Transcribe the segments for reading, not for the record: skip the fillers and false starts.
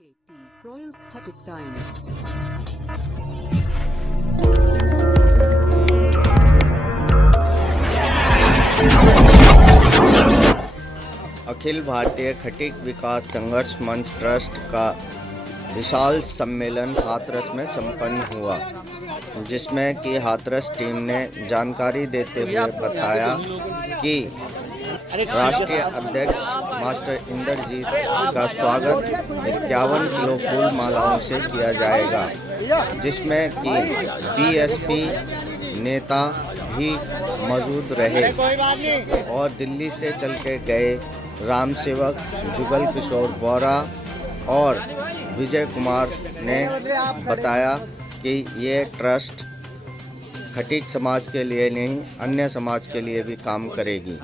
KT Royal Patek Diamond. Akhil Bharatiya Khatik विकास संघर्ष मंच trust का विशाल सम्मेलन हाथरस में संपन्न हुआ, जिसमें कि हाथरस टीम ने जानकारी देते हुए बताया कि राष्ट्रीय अध्यक्ष मास्टर इंद्रजीत का स्वागत 51 किलो फूल मालाओं से किया जाएगा, जिसमें कि बीएसपी नेता भी मौजूद रहे और दिल्ली से चल के गए राम सेवक जुगल किशोर बोरा और विजय कुमार ने बताया कि ये ट्रस्ट खटीक समाज के लिए नहीं, अन्य समाज के लिए भी काम करेगी।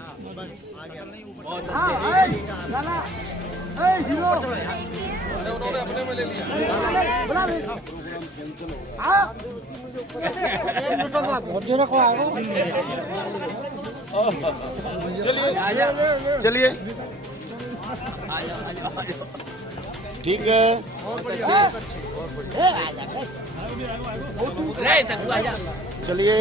चलिए ठीक है। चलिए,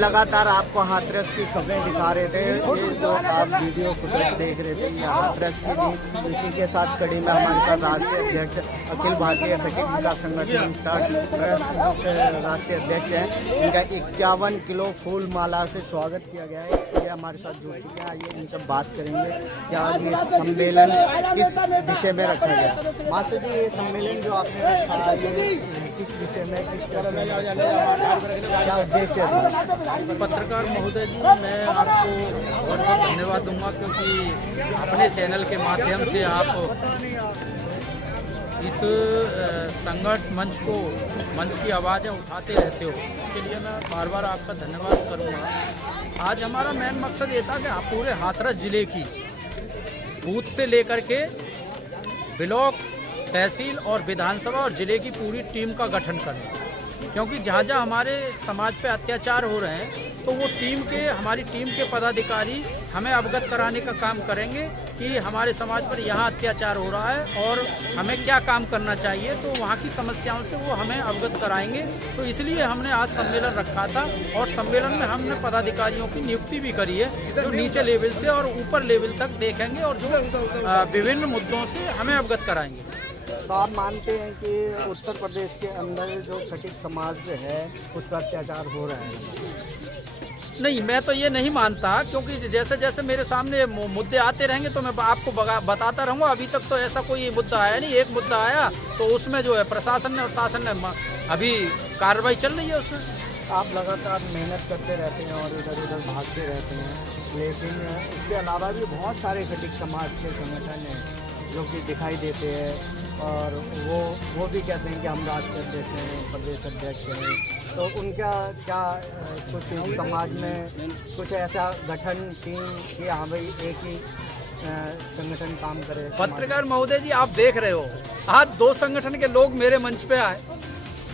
लगातार आपको हाथरस की खबरें दिखा रहे थे। ये जो आप वीडियो फुटेज देख रहे थे, ये हाथरस की थी। इसी के साथ कड़ी में हमारे साथ राष्ट्रीय अध्यक्ष अखिल भारतीय खटीक विकास संगठन ट्रस्ट राष्ट्रीय अध्यक्ष हैं। इनका 51 किलो फूल माला से स्वागत किया गया है। ये हमारे साथ जुड़ चुके हैं। आइए इनसे बात करेंगे क्या ये सम्मेलन किस विषय में रखा गया। मास्टर जी, ये सम्मेलन जो आपने रखा ये किस विषय में, किस तरह में, क्या उद्देश्य है? पत्रकार महोदय जी, मैं आपको बहुत बहुत धन्यवाद दूंगा, क्योंकि अपने चैनल के माध्यम से आप इस संघर्ष मंच की आवाज़ें उठाते रहते हो। इसके लिए मैं बार बार आपका धन्यवाद करूंगा। आज हमारा मेन मकसद ये था कि आप पूरे हाथरस जिले की बूथ से लेकर के ब्लॉक, तहसील और विधानसभा और जिले की पूरी टीम का गठन करना, क्योंकि जहाँ जहाँ हमारे समाज पे अत्याचार हो रहे हैं तो वो हमारी टीम के पदाधिकारी हमें अवगत कराने का काम करेंगे कि हमारे समाज पर यहाँ अत्याचार हो रहा है और हमें क्या काम करना चाहिए, तो वहाँ की समस्याओं से वो हमें अवगत कराएंगे। तो इसलिए हमने आज सम्मेलन रखा था और सम्मेलन में हमने पदाधिकारियों की नियुक्ति भी करी है, जो नीचे लेवल से और ऊपर लेवल तक देखेंगे और जो विभिन्न मुद्दों से हमें अवगत कराएंगे। तो आप मानते हैं कि उत्तर प्रदेश के अंदर जो खटीक समाज है उसका अत्याचार हो रहा है? नहीं, मैं तो ये नहीं मानता, क्योंकि जैसे जैसे मेरे सामने मुद्दे आते रहेंगे तो मैं आपको बताता रहूँगा। अभी तक तो ऐसा कोई मुद्दा आया नहीं। एक मुद्दा आया तो उसमें जो है प्रशासन ने और शासन ने अभी कार्रवाई चल रही है उसमें। आप लगातार मेहनत करते रहते हैं और इधर उधर भागते रहते हैं, लेकिन इसके अलावा भी बहुत सारे खटीक समाज के संगठन हैं जो कि दिखाई देते हैं और वो भी कहते हैं कि हम राष्ट्रीय अध्यक्ष हैं, प्रदेश अध्यक्ष हैं। तो उनका क्या कुछ समाज में कुछ ऐसा गठन टीम कि हाँ भाई एक ही संगठन काम करे? पत्रकार महोदय जी, आप देख रहे हो आज 2 संगठन के लोग मेरे मंच पे आए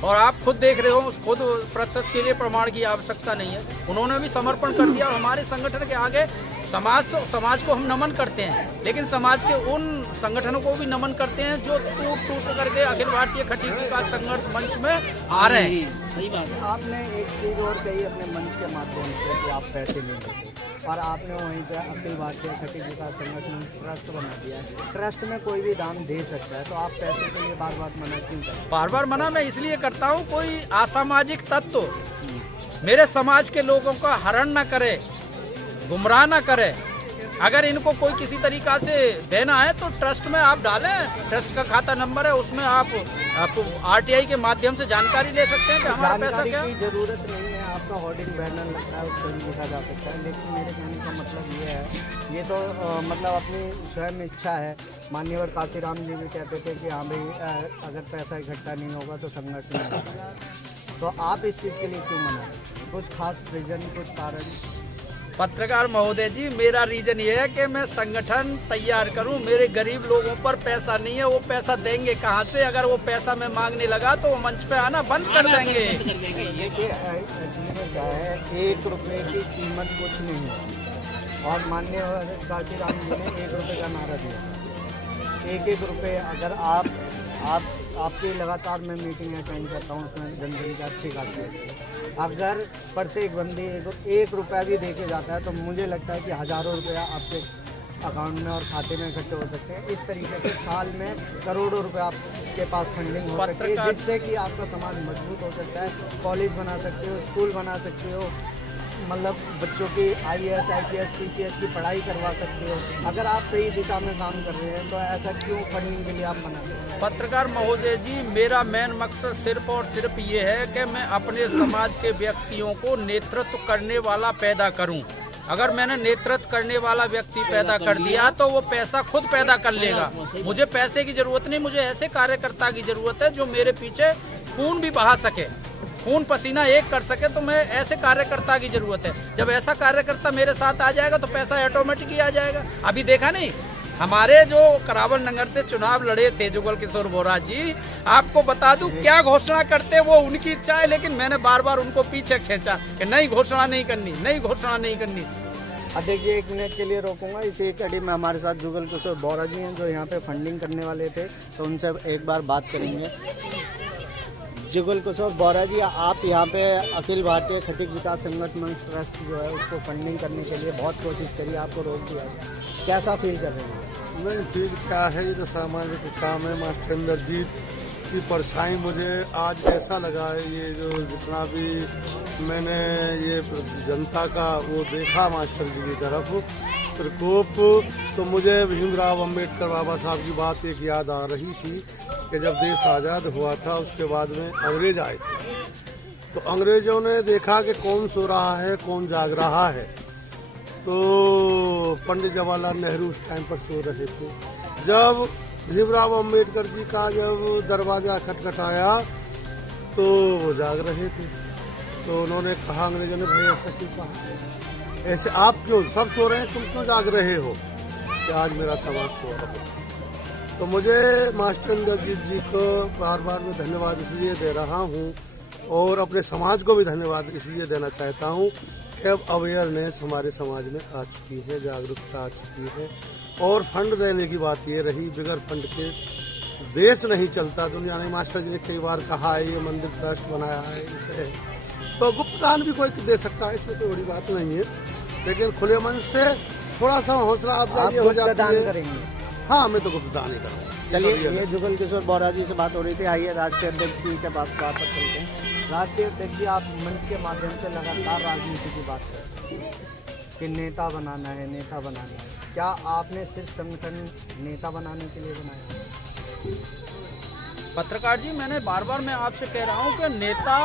और आप खुद देख रहे हो, खुद प्रत्यक्ष के लिए प्रमाण की आवश्यकता नहीं है। उन्होंने भी समर्पण कर दिया और हमारे संगठन के आगे समाज को हम नमन करते हैं, लेकिन समाज के उन संगठनों को भी नमन करते हैं जो टूट करके अखिल भारतीय खटीक विकास संघर्ष मंच में आ रहे हैं। सही बात है। आपने एक चीज़ और कही अपने मंच के माध्यम से कि आप पैसे नहीं देते, और आपने वहीं पर अखिल भारतीय खटीक विकास संगठन ट्रस्ट बना दिया है। ट्रस्ट में कोई भी दान दे सकता है, तो आप पैसे के लिए बार बार मना क्यों करते? बार बार मना मैं इसलिए करता हूँ, कोई असामाजिक तत्व मेरे समाज के लोगों का हरण न करे, गुमराह ना करे। अगर इनको कोई किसी तरीका से देना है तो ट्रस्ट में आप डालें, ट्रस्ट का खाता नंबर है, उसमें आप आरटीआई के माध्यम से जानकारी ले सकते हैं कि हमारा पैसा क्या। की जरूरत नहीं है, आपका होर्डिंग बैनर लगता है, उस पर भी लिखा जा सकता है। लेकिन मेरे कहने का मतलब ये है, ये तो मतलब अपनी स्वयं इच्छा है। माननीय काशीराम जी भी कहते थे कि हाँ भाई अगर पैसा इकट्ठा नहीं होगा तो संघर्ष नहीं होगा। तो आप इस चीज़ के लिए क्यों मना? कुछ खास रीजन, कुछ कारण? पत्रकार महोदय जी, मेरा रीजन ये है कि मैं संगठन तैयार करूं। मेरे गरीब लोगों पर पैसा नहीं है, वो पैसा देंगे कहां से? अगर वो पैसा मैं मांगने लगा तो वो मंच पे आना बंद कर देंगे। ये क्या है, 1 रुपये की कीमत कुछ नहीं है। और माननीय काशीराम जी ने 1 रुपये का नारा दिया। एक रुपये अगर आपकी लगातार मैं मीटिंग अटेंड करता हूँ, उसमें जनसंख्या अच्छी खासी होती है। अगर प्रत्येक बंदी एक रुपया भी देके जाता है तो मुझे लगता है कि हज़ारों रुपया आपके अकाउंट में और खाते में इकट्ठे हो सकते हैं। इस तरीके से साल में करोड़ों रुपए आपके पास फंडिंग हो सकती है, जिससे कि आपका समाज मजबूत हो सकता है। कॉलेज बना सकते हो, स्कूल बना सकते हो, मतलब बच्चों की IAS, IPS, PCS की पढ़ाई करवा सकते हो। अगर आप सही दिशा में काम कर रहे हैं तो ऐसा क्यों फंडिंग के लिए आप बना रहे हैं? पत्रकार महोदय जी, मेरा मेन मकसद सिर्फ और सिर्फ ये है कि मैं अपने समाज के व्यक्तियों को नेतृत्व करने वाला पैदा करूं। अगर मैंने नेतृत्व करने वाला व्यक्ति पैदा कर दिया तो वो पैसा खुद पैदा कर लेगा। मुझे पैसे की जरूरत नहीं, मुझे ऐसे कार्यकर्ता की जरूरत है जो मेरे पीछे खून भी बहा सके, खून पसीना एक कर सके। तो मैं ऐसे कार्यकर्ता की जरूरत है। जब ऐसा कार्यकर्ता मेरे साथ आ जाएगा तो पैसा ऑटोमेटिक ही आ जाएगा। अभी देखा नहीं, हमारे जो करावल नगर से चुनाव लड़े थे जुगल किशोर बोरा जी, आपको बता दूं क्या घोषणा करते वो उनकी इच्छा है, लेकिन मैंने बार बार उनको पीछे खींचा कि नहीं घोषणा नहीं करनी, नहीं घोषणा नहीं करनी। अब देखिए, 1 मिनट के लिए रोकूंगा। इसी कड़ी में हमारे साथ जुगल किशोर बोरा जी हैं जो यहाँ पे फंडिंग करने वाले थे, तो उनसे एक बार बात करेंगे। जुगल किशोर बोरा जी, आप यहाँ पे अखिल भारतीय खटिक विकास संघर्ष मंच ट्रस्ट जो है उसको फंडिंग करने के लिए बहुत कोशिश करी, आपको रोक दिया, कैसा फील कर रहे हैं? नहीं, फील क्या है, ये तो सामाजिक काम है। मास्टर जी की परछाई मुझे आज ऐसा लगा है, ये जो जितना भी मैंने ये जनता का वो देखा मास्टर जी की तरफ प्रकोप, तो मुझे भीमराव अम्बेडकर बाबा साहब की बात एक याद आ रही थी कि जब देश आज़ाद हुआ था उसके बाद में अंग्रेज आए थे, तो अंग्रेजों ने देखा कि कौन सो रहा है, कौन जाग रहा है। तो पंडित जवाहरलाल नेहरू उस टाइम पर सो रहे थे। जब भीमराव अम्बेडकर जी का जब दरवाज़ा खटखटाया तो वो जाग रहे थे। तो उन्होंने कहा, अंग्रेजों ने, भाई ऐसा क्यों कहा, ऐसे आप क्यों, सब सो रहे हैं, तुम क्यों जाग रहे हो कि आज मेरा समाज सो रहा है। तो मुझे मास्टर इंद्रजीत जी को बार बार मैं धन्यवाद इसलिए दे रहा हूँ और अपने समाज को भी धन्यवाद इसलिए देना चाहता हूँ कि अब अवेयरनेस हमारे समाज में आ चुकी है, जागरूकता आ चुकी है। और फंड देने की बात ये रही, बगैर फंड के देश नहीं चलता। दुनिया ने, मास्टर जी ने कई बार कहा है, ये मंदिर ट्रस्ट बनाया है, इसे तो गुप्तदान भी कोई दे सकता है, इसमें कोई बड़ी बात नहीं है। लेकिन खुले मन से थोड़ा सा हौसला अफजाई हो जाती है। करेंगे? हाँ, मैं तो गुप्तदान ही करूँगा। चलिए, ये जुगल किशोर बोरा जी से बात हो रही थी। आइए राष्ट्रीय अध्यक्ष जी के पास बात पर चलते हैं। राष्ट्रीय अध्यक्ष जी, आप मंच के माध्यम से लगातार राजनीति की बात करते हैं कि नेता बनाना है, नेता बनाना है। क्या आपने सिर्फ संगठन नेता बनाने के लिए बनाया? पत्रकार जी, मैंने बार बार मैं आपसे कह रहा हूँ कि नेता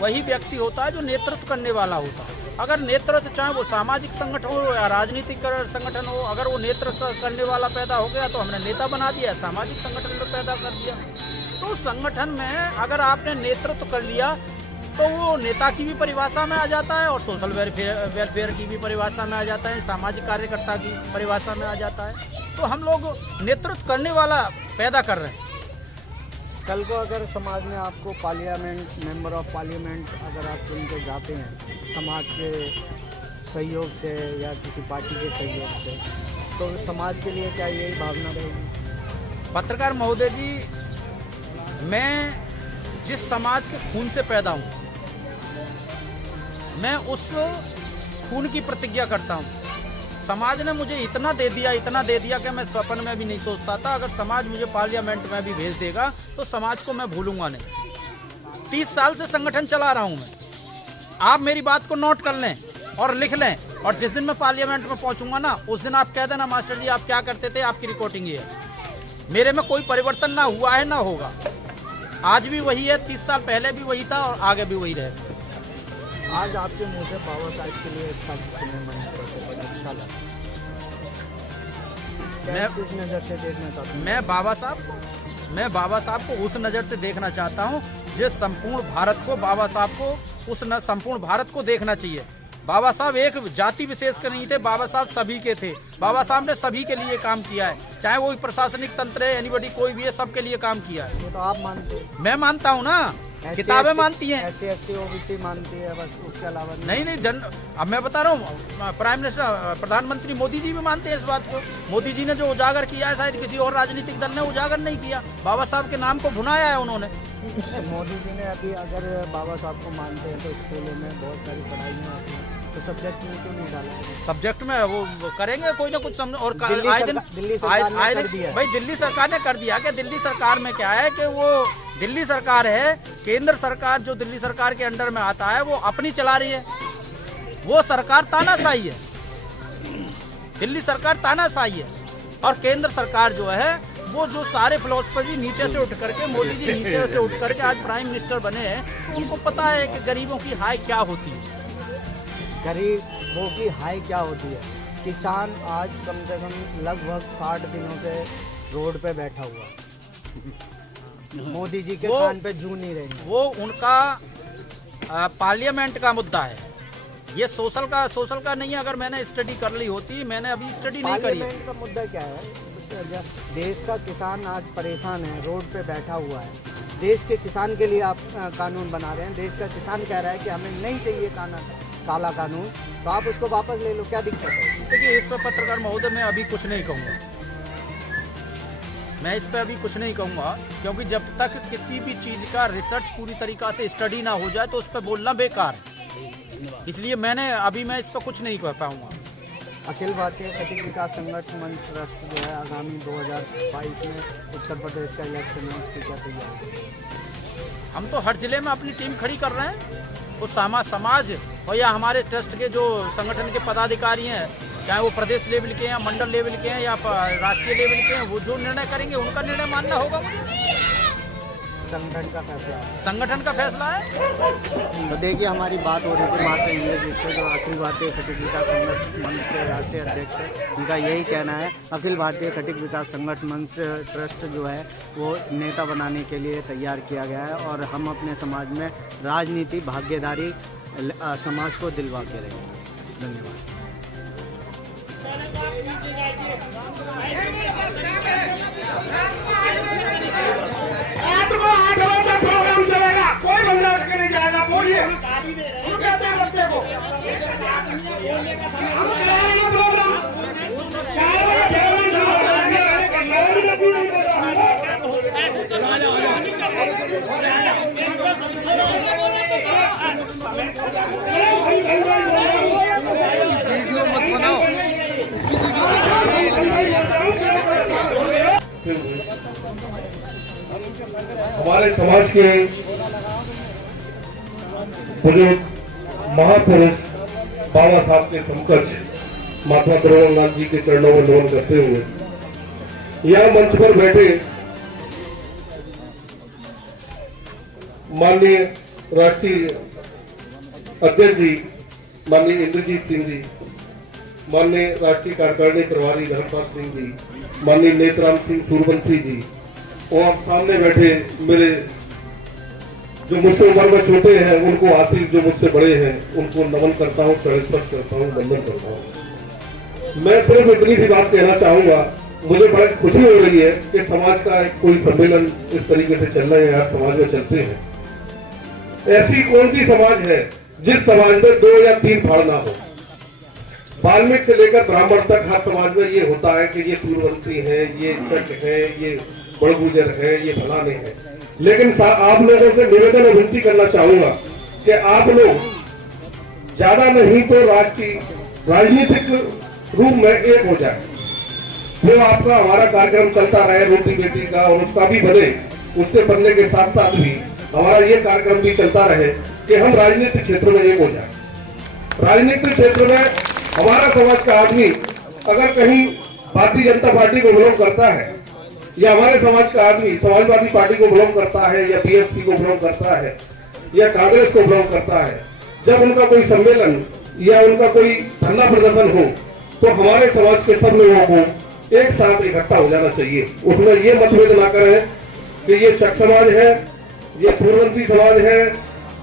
वही व्यक्ति होता है जो नेतृत्व करने वाला होता है। अगर नेतृत्व, चाहे वो सामाजिक संगठन हो या राजनीतिक संगठन हो, अगर वो नेतृत्व करने वाला पैदा हो गया तो हमने नेता बना दिया, सामाजिक संगठन में पैदा कर दिया। तो संगठन में अगर आपने नेतृत्व कर लिया तो वो नेता की भी परिभाषा में आ जाता है और सोशल वेलफेयर की भी परिभाषा में आ जाता है, सामाजिक कार्यकर्ता की परिभाषा में आ जाता है। तो हम लोग नेतृत्व करने वाला पैदा कर रहे हैं। कल को अगर समाज में आपको पार्लियामेंट, मेंबर ऑफ पार्लियामेंट अगर आप चुन के जाते हैं समाज के सहयोग से या किसी पार्टी के सहयोग से, तो समाज के लिए क्या यही भावना रहेगी? पत्रकार महोदय जी, मैं जिस समाज के खून से पैदा हूँ, मैं उस खून की प्रतिज्ञा करता हूँ। समाज ने मुझे इतना दे दिया कि मैं स्वप्न में भी नहीं सोचता था। अगर समाज मुझे पार्लियामेंट में भी भेज देगा तो समाज को मैं भूलूंगा नहीं। 30 साल से संगठन चला रहा हूं मैं। आप मेरी बात को नोट कर लें और लिख लें, और जिस दिन मैं पार्लियामेंट में पहुंचूंगा ना, उस दिन आप कह देना, मास्टर जी आप क्या करते थे, आपकी रिकॉर्डिंग ये है। मेरे में कोई परिवर्तन ना हुआ है ना होगा। आज भी वही है, 30 साल पहले भी वही था और आगे भी वही रहेगा। आज आपके मुंह से बाबा साहब के लिए अच्छा लगा। मैं किस नज़र से देखना चाहता हूँ? मैं बाबा साहब को उस नज़र से देखना चाहता हूँ जो संपूर्ण भारत को, बाबा साहब को संपूर्ण भारत को देखना चाहिए। बाबा साहब एक जाति विशेष के नहीं थे, बाबा साहब सभी के थे। बाबा साहब ने सभी के लिए काम किया है, चाहे वो प्रशासनिक तंत्र है, एनीबॉडी कोई भी है, सबके लिए काम किया है। ये तो आप मानते हैं? मैं मानता हूँ ना। किताबें मानती हैं। SC ST OBC मानती है, बस उसके अलावा नहीं अब मैं बता रहा हूँ, प्राइम मिनिस्टर प्रधानमंत्री मोदी जी भी मानते हैं इस बात को। मोदी जी ने जो उजागर किया है शायद किसी और राजनीतिक दल ने उजागर नहीं किया, बाबा साहब के नाम को भुनाया है उन्होंने। मोदी जी ने अभी अगर बाबा साहब को मानते हैं तो स्कूलों में बहुत सारी पढ़ाइयाँ होती हैं, तो सब्जेक्ट में क्यों नहीं डाला? सब्जेक्ट में वो करेंगे कोई ना कुछ समझ। और दिल्ली आए दिन सरकार ने कर दिया। भाई दिल्ली सरकार ने कर दिया। कि दिल्ली सरकार में क्या है कि वो दिल्ली सरकार है, केंद्र सरकार जो दिल्ली सरकार के अंडर में आता है वो अपनी चला रही है, वो सरकार तानाशाही है। दिल्ली सरकार तानाशाही है और केंद्र सरकार जो है वो जो सारे फिलोसफी नीचे से उठ करके, मोदी जी नीचे से उठ करके आज प्राइम मिनिस्टर बने हैं, तो उनको पता है कि गरीबों की हाय क्या होती है। गरीबों की हाय क्या होती है? किसान आज कम से कम लगभग 60 दिनों से रोड पे बैठा हुआ है। मोदी जी के कान पे जू नहीं रही। वो उनका पार्लियामेंट का मुद्दा है, ये सोशल का नहीं है। अगर मैंने स्टडी कर ली होती, मैंने अभी स्टडी नहीं करी। पार्लियामेंट का मुद्दा क्या है? देश का किसान आज परेशान है, रोड पे बैठा हुआ है। देश के किसान के लिए आप कानून बना रहे हैं। देश का किसान कह रहा है कि हमें नहीं चाहिए काला कानून, तो आप उसको वापस ले लो, क्या दिक्कत है? देखिए, इस पर पत्रकार महोदय मैं अभी कुछ नहीं कहूँगा, मैं इस पर अभी कुछ नहीं कहूँगा, क्योंकि जब तक किसी भी चीज़ का रिसर्च पूरी तरीक़ा से स्टडी ना हो जाए तो उस पर बोलना बेकार है। इसलिए मैं इस पर कुछ नहीं कह पाऊँगा। अखिल भारतीय खटिक विकास संघर्ष मंच ट्रस्ट जो है आगामी 2022 में उत्तर प्रदेश का इलेक्शन है, उसकी क्या तैयारी है? हम तो हर जिले में अपनी टीम खड़ी कर रहे हैं। वो समाज और या हमारे ट्रस्ट के जो संगठन के पदाधिकारी हैं, चाहे वो प्रदेश लेवल के हैं, मंडल लेवल के हैं या राष्ट्रीय लेवल के हैं, वो जो निर्णय करेंगे उनका निर्णय मानना होगा। संगठन का फैसला है। संगठन का फैसला है। तो देखिए, हमारी बात हो रही थी मास्टर इंद्र जी से, जो अखिल भारतीय खटिक विकास संघर्ष मंच के राष्ट्रीय अध्यक्ष है। उनका यही कहना है, अखिल भारतीय खटिक विकास संघर्ष मंच ट्रस्ट जो है वो नेता बनाने के लिए तैयार किया गया है और हम अपने समाज में राजनीति भागीदारी समाज को दिलवा के रहेंगे। धन्यवाद। प्रोग्राम चलेगा, कोई बंदा उठ के नहीं जाएगा। बोलिए, हम कहते हैं बच्चे को, हम चलाएंगे प्रोग्राम, 4 बजे वीडियो मत बनाओ, इसकी हमारे समाज के बुजुर्ग महापुरुष बाबा साहब के समकक्ष महात्मा द्रौपदी जी के चरणों में नमन करते हुए यहाँ मंच पर बैठे माननीय राष्ट्रीय अध्यक्ष जी माननीय इंद्रजीत सिंह जी, माननीय राष्ट्रीय कार्यकारिणी प्रभारी धर्मपाल सिंह जी, माननीय नेतराम सिंह सूर्यवंशी जी और सामने बैठे मेरे जो मुझसे उम्र में छोटे हैं उनको, आशीष जो मुझसे बड़े हैं उनको नमन करता हूँ, चरणस्पर्श करता हूँ, वंदन करता हूँ। मैं सिर्फ इतनी सी बात कहना चाहूंगा, मुझे बड़ी खुशी हो रही है कि समाज का कोई सम्मेलन इस तरीके से चल रहे हैं, आज समाज में चलते हैं। ऐसी कौन सी समाज है जिस समाज में 2 या 3 फाड़ ना हो? वाल्मीकि से लेकर ब्राह्मण तक हर समाज में ये होता है कि ये सूर्यवंशी है, ये शक है, ये बड़गुजर है, ये फलाने हैं। लेकिन आप लोगों से निवेदन और विनती करना चाहूंगा कि आप लोग ज्यादा नहीं तो राजनीतिक रूप में एक हो जाए। जो आपका हमारा कार्यक्रम चलता रहे रोटी बेटी का, और उसका भी बने, उसके बनने के साथ साथ भी हमारा ये कार्यक्रम भी चलता रहे कि हम राजनीतिक क्षेत्र में एक हो जाए। राजनीतिक क्षेत्र में हमारा समाज का आदमी अगर कहीं भारतीय जनता पार्टी को बिलोंग करता है या हमारे समाज का आदमी समाजवादी पार्टी को बिलोंग करता है या बीएसपी को बिलोंग करता है या कांग्रेस को बिलोंग करता है, जब उनका कोई सम्मेलन या उनका कोई धरना प्रदर्शन हो तो हमारे समाज के सब लोगों को एक साथ इकट्ठा हो जाना चाहिए। उसमें ये मतभेद ना करें कि ये शक समाज है, ये सूर्यवंशी समाज है।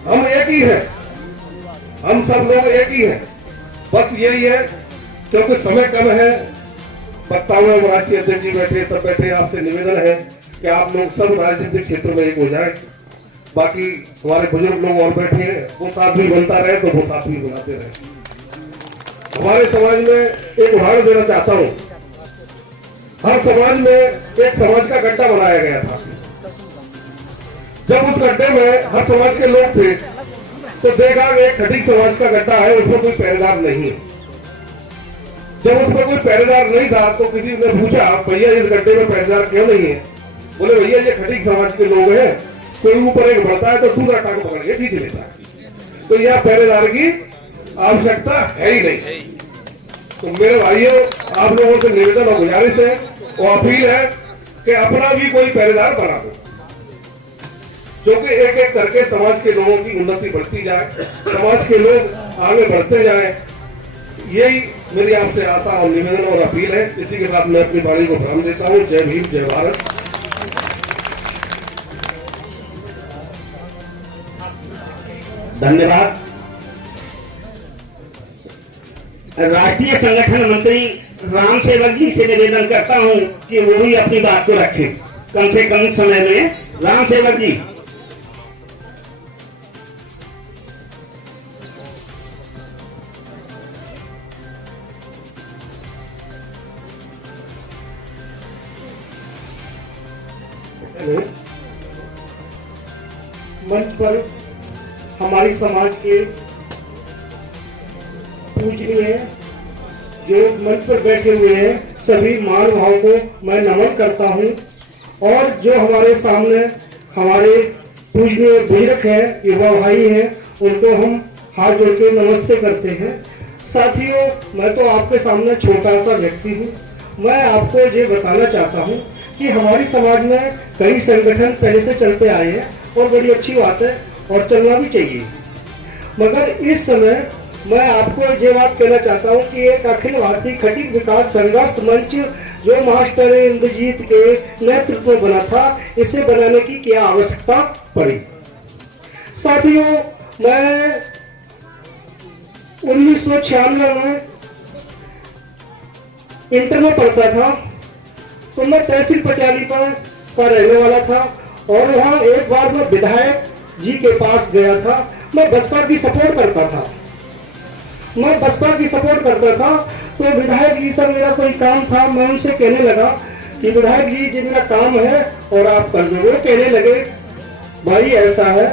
हम एक ही है, हम सब लोग एक ही हैं। बस यही है, क्योंकि समय कम है, वक्ताओं में राष्ट्रीय अध्यक्ष जी बैठे, सब बैठे, आपसे निवेदन है कि आप लोग सब राजनीतिक क्षेत्र में एक हो जाए। बाकी हमारे बुजुर्ग लोग और बैठे हैं, वो साथ भी बनता रहे तो वो साथ भी बनाते रहे। हमारे समाज में एक उदाहरण देना चाहता हूँ। हर समाज में एक समाज का गड्ढा बनाया गया था। जब उस गड्ढे में हर समाज के लोग थे तो देखा एक खटीक समाज का गड्ढा है, उसमें कोई पहरेदार नहीं है। जब उसमें कोई पहरेदार नहीं था तो किसी ने पूछा, भैया इस गड्ढे में पहरेदार क्यों नहीं है? बोले भैया ये खटीक समाज के लोग हैं, कोई ऊपर एक बढ़ता है तो दूसरा टांग पकड़ के खींच लेता है, तो यह पहरेदार की आवश्यकता है ही नहीं। तो मेरे भाइयों, आप लोगों से निवेदन और गुजारिश है और अपील है कि अपना भी कोई पहरेदार बना दो, जो कि एक एक करके समाज के लोगों की उन्नति बढ़ती जाए, समाज के लोग आगे बढ़ते जाए। यही मेरी आपसे आशा और निवेदन और अपील है। इसी के साथ मैं अपनी वाणी को विराम देता हूँ। जय भीम, जय भारत। धन्यवाद। राष्ट्रीय संगठन मंत्री राम सेवक जी से निवेदन करता हूं कि वो भी अपनी बात को रखें कम से कम समय में। राम सेवक जी। मंच पर हमारी समाज के पूजनीय जो मंच पर बैठे हुए हैं सभी महानुभावों को मैं नमन करता हूं, और जो हमारे सामने हमारे पूजनीय बुजुर्ग हैं, युवा भाई हैं, उनको हम हाथ जोड़ के नमस्ते करते हैं। साथियों, मैं तो आपके सामने छोटा सा व्यक्ति हूं। मैं आपको ये बताना चाहता हूं कि हमारी समाज में कई संगठन पहले से चलते आए हैं और बड़ी अच्छी बात है और चलना भी चाहिए, मगर इस समय मैं आपको ये बात कहना चाहता हूँ कि एक अखिल भारतीय खटीक विकास संघर्ष मंच जो मास्टर इंद्रजीत के नेतृत्व में बना था, इसे बनाने की क्या आवश्यकता पड़ी। साथियों, मैं 1996 में इंटर में पढ़ता था, तो मैं तहसील पटियाली पर रहने वाला था, और वहाँ एक बार मैं विधायक जी के पास गया था। मैं बसपा की सपोर्ट करता था, तो विधायक जी से मेरा कोई काम था। मैं उनसे कहने लगा कि विधायक जी, ये मेरा काम है और आप कर दो। वो कहने लगे, भाई ऐसा है,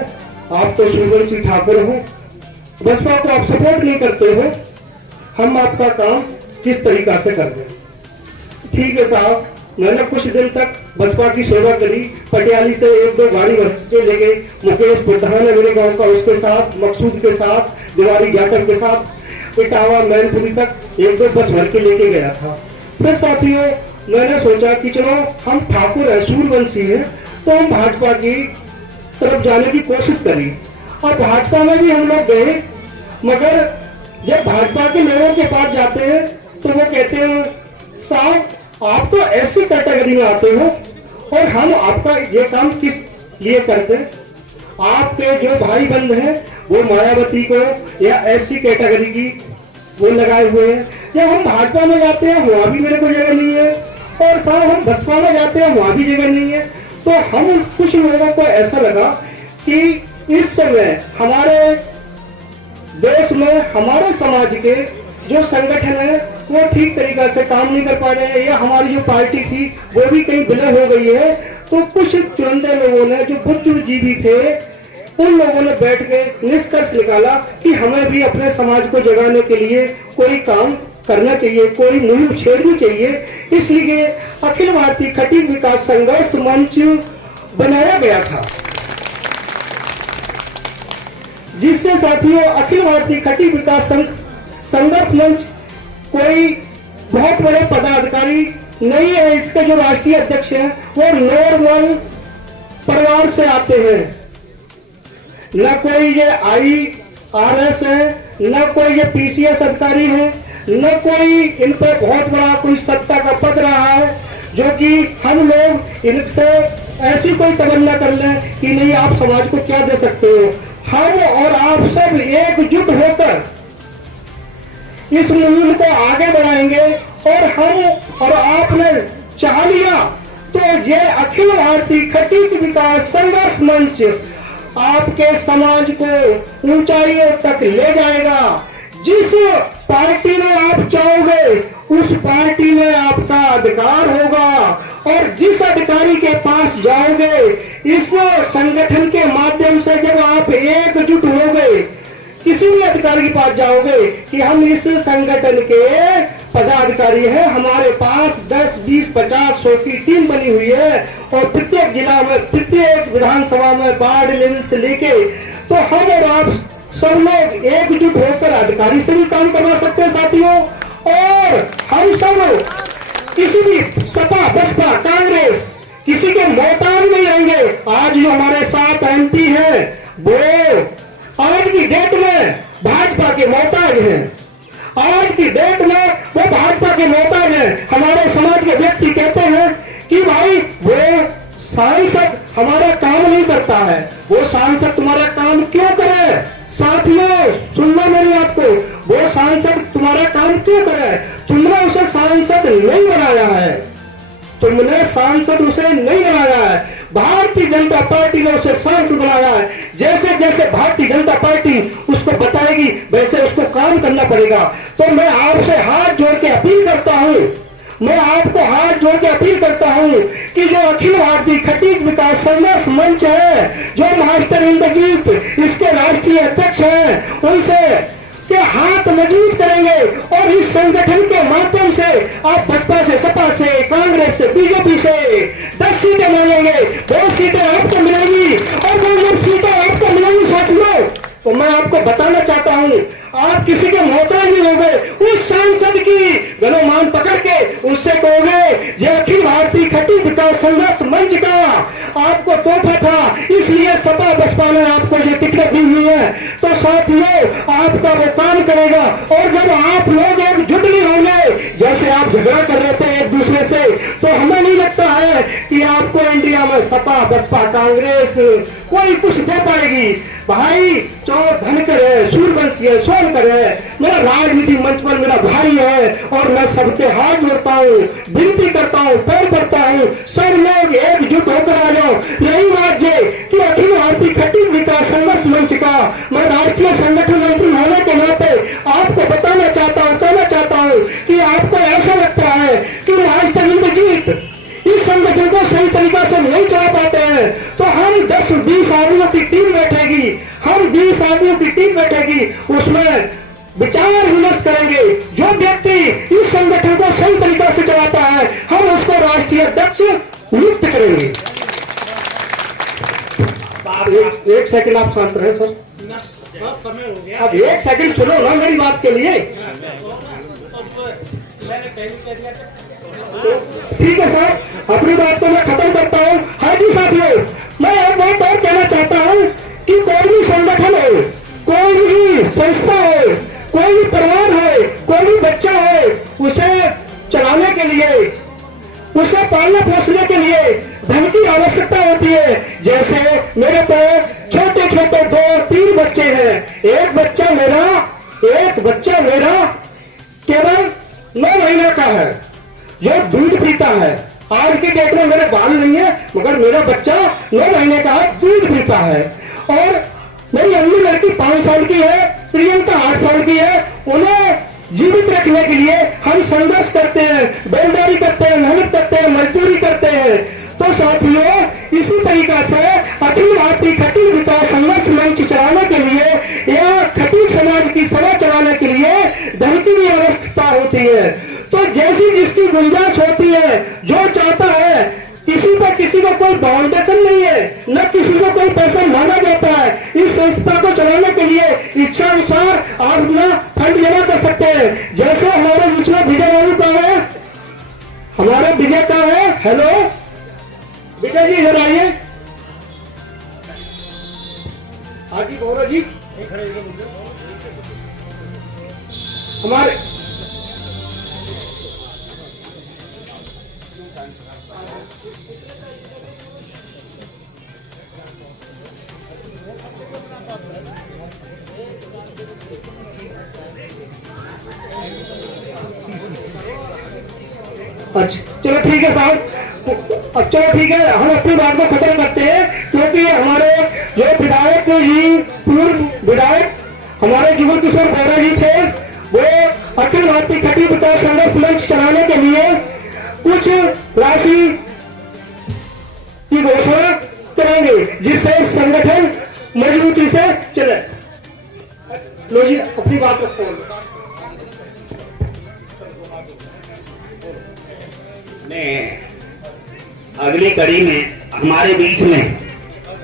आप तो सूर्यवंशी ठाकुर हो, बसपा को आप सपोर्ट नहीं करते हो, हम आपका काम किस तरीका से कर दें। ठीक है साहब। मैंने कुछ दिन तक बसपा की सेवा करी। पटियाली से एक दो गाड़ी भर ले गए, मुकेश प्रधान है मेरे गांव का, उसके साथ, मकसूद के साथ, दिवाली जाकर के साथ, इटावा मैनपुरी तक एक दो बस भर के लेके गया था। फिर साथियों, मैंने सोचा कि चलो हम ठाकुर है, सूर्यवंशी है, तो हम भाजपा की तरफ जाने की कोशिश करी, और भाजपा में भी हम लोग गए। मगर जब भाजपा के लोगों के पास जाते हैं तो वो कहते हैं, साहब आप तो ऐसी कैटेगरी में आते हो और हम आपका ये काम किस लिए करते हैं। आपके जो भाई बंद हैं वो मायावती को या ऐसी कैटेगरी की वो लगाए हुए हैं। जब हम भाजपा में जाते हैं वहां भी मेरे को जगह नहीं है, और साहब हम बसपा में जाते हैं वहां भी जगह नहीं है। तो हम कुछ लोगों को ऐसा लगा कि इस समय हमारे देश में हमारे समाज के जो संगठन है वो ठीक तरीका से काम नहीं कर पा रहे हैं, या हमारी जो पार्टी थी वो भी कहीं विलय हो गई है। तो कुछ चुनिंदे लोगों ने, जो बुद्धिजीवी थे, उन लोगों ने बैठ के निष्कर्ष निकाला कि हमें भी अपने समाज को जगाने के लिए कोई काम करना चाहिए, कोई मुहिम छेड़नी चाहिए। इसलिए अखिल भारतीय खटीक विकास संघर्ष मंच बनाया गया था, जिससे साथियों अखिल भारतीय खटीक विकास संघर्ष मंच कोई बहुत बड़े पदाधिकारी नहीं है। इसके जो राष्ट्रीय अध्यक्ष हैं वो नॉर्मल परिवार से आते हैं, न कोई ये IRS है, न कोई ये PCS अधिकारी है, न कोई इन पर बहुत बड़ा कोई सत्ता का पद रहा है, जो कि हम लोग इनसे ऐसी कोई तमन्ना कर लें कि नहीं आप समाज को क्या दे सकते हो। हम और आप सब एकजुट होकर इस मुहिम को आगे बढ़ाएंगे, और हम और आपने चाह लिया तो ये अखिल भारतीय खटीक विकास संघर्ष मंच आपके समाज को ऊंचाइयों तक ले जाएगा। जिस पार्टी में आप चाहोगे उस पार्टी में आपका अधिकार होगा, और जिस अधिकारी के पास जाओगे, इस संगठन के माध्यम से जब आप एकजुट होगे, किसी भी अधिकारी के पास जाओगे कि हम इस संगठन के पदाधिकारी हैं, हमारे पास 10, 20, 50, 100 की टीम बनी हुई है, और प्रत्येक जिला में, प्रत्येक विधानसभा में वार्ड लेवल से लेके, तो हम और आप सब लोग एकजुट होकर अधिकारी से भी काम करवा सकते हैं साथियों। और हम सब किसी भी सपा, बसपा, कांग्रेस किसी के मोहताज नहीं रहेंगे। आज जो हमारे साथ एमपी हैं वो आज की डेट में भाजपा के मोहताज हैं। आज की डेट में वो भाजपा के मोहताज हैं। हमारे समाज के व्यक्ति कहते हैं कि भाई वो सांसद हमारा काम नहीं करता है, वो सांसद तुम्हारा काम क्यों करे? साथियों सुनना मेरी बात को, वो सांसद तुम्हारा काम क्यों करे? तुमने उसे सांसद नहीं बनाया है, तुमने सांसद उसे नहीं बनाया है, भारतीय जनता पार्टी ने उसे सांसद बनाया है। जैसे जैसे भारतीय जनता पार्टी उसको बताएगी वैसे उसको काम करना पड़ेगा। तो मैं आपसे हाथ जोड़ के अपील करता हूं, मैं आपको हाथ जोड़ के अपील करता हूं कि जो अखिल भारतीय खटीक विकास संघर्ष मंच है, जो मास्टर इंद्रजीत इसके राष्ट्रीय अध्यक्ष हैं, उनसे के हाथ मजबूत करेंगे, और इस संगठन के माध्यम से आप बसपा से, सपा से, कांग्रेस से, बीजेपी से 10 सीटें मांगेंगे, 2 सीटें आपको मिलेंगी, और 2 सीटें आपको मिलेंगी साथियों। तो मैं आपको बताना चाहता हूं, आप किसी के मोहताज नहीं होंगे। उस सांसद की गणमान पकड़ के उससे कहोगे जो अखिल भारतीय खटीक विकास संघर्ष मंच का आपको तोहफा था, इसलिए सपा बसपा ने आपको ये टिकट दी हुई है। तो साथियों आपका वो काम करेगा, और जब आप लोग एकजुट नहीं होंगे, जैसे आप झगड़ा कर रहे थे एक दूसरे से, तो हमें नहीं लगता है कि आपको इंडिया में सपा बसपा कांग्रेस कोई कुछ दे पाएगी। भाई चौर धनकर है, सूर्यवंशी है, सोनकर है, मेरा राजनीतिक मंच पर मेरा भाई है, और मैं सबके हाथ जोड़ता हूँ, विनती करता हूँ, पैर पड़ता हूँ, सब लोग एकजुट होकर आ जाओ। यही बात है कि अखिल भारतीय खटीक विकास संघर्ष मंच का मैं राष्ट्रीय संगठन मंत्री होने के नाते आपको बताना चाहता हूँ, कहना चाहता हूँ कि आपको ऐसा लगता है कि मास्टर इंद्रजीत इस संगठन को सही तरीका से नहीं चला पाते हैं, तो हम 10-20 आदमियों की टीम बैठेगी, हम 20 आदमियों की टीम बैठेगी, उसमें विचार विमर्श करेंगे। जो व्यक्ति इस संगठन को सही तरीका से चलाता है, हम उसको राष्ट्रीय अध्यक्ष नियुक्त करेंगे। एक सेकंड आप शांत रहे सर, अब 1 सेकंड सुनो ना मेरी बात के लिए। ठीक है सर, अपनी बात को मैं खत्म करता हूँ। हाँ जी साथियों, मैं एक बात और कहना चाहता हूँ कि कोई भी संगठन हो, कोई भी संस्था हो, कोई भी परिवार हो, कोई भी बच्चा हो, उसे चलाने के लिए, उसे पालने पोसने के लिए धन की आवश्यकता होती है। जैसे मेरे पास छोटे छोटे 2-3 बच्चे हैं, एक बच्चा मेरा केवल 9 महीने का है, जो दूध पीता है। आज की डेट में मेरे बाल नहीं है, मगर मेरा बच्चा 9 महीने का है, दूध पीता है। और मेरी अम्मी लड़की 5 साल की है, प्रियंका 8 साल की है। उन्हें जीवित रखने के लिए हम संघर्ष करते हैं, बेलदारी करते हैं, मेहनत करते हैं, मजदूरी करते हैं। तो साथियों इसी तरीका से अखिल भारतीय खटीक विकास संघर्ष मंच चलाने के लिए या खटीक समाज की सेवा चलाने के लिए धन की भी आवश्यकता होती है। तो जैसी जिसकी गुंजाइश होती है, जो चाहता है, किसी को कोई बाउंडेशन नहीं है, न किसी से कोई पैसा मांगा जाता है। इस संस्था को चलाने के लिए इच्छा अनुसार आप अपना फंड जमा कर सकते हैं। जैसे हमारे बीच में विजय बाबू का है, हमारे विजय का है, हेलो विजय जी इधर आइए। आजी गौरव जी हमारे अच्छा चलो ठीक है साहब, अब चलो ठीक है, हम अपनी बात को खत्म करते हैं, क्योंकि हमारे जो विधायक जुगल किशोर बोरा जी थे, वो अखिल भारतीय खटीक विकास संघर्ष मंच चलाने के लिए कुछ राशि की घोषणा करेंगे, जिससे संगठन मजबूती से चले। लो जी, अपनी बात रखो। अगली कड़ी में हमारे बीच में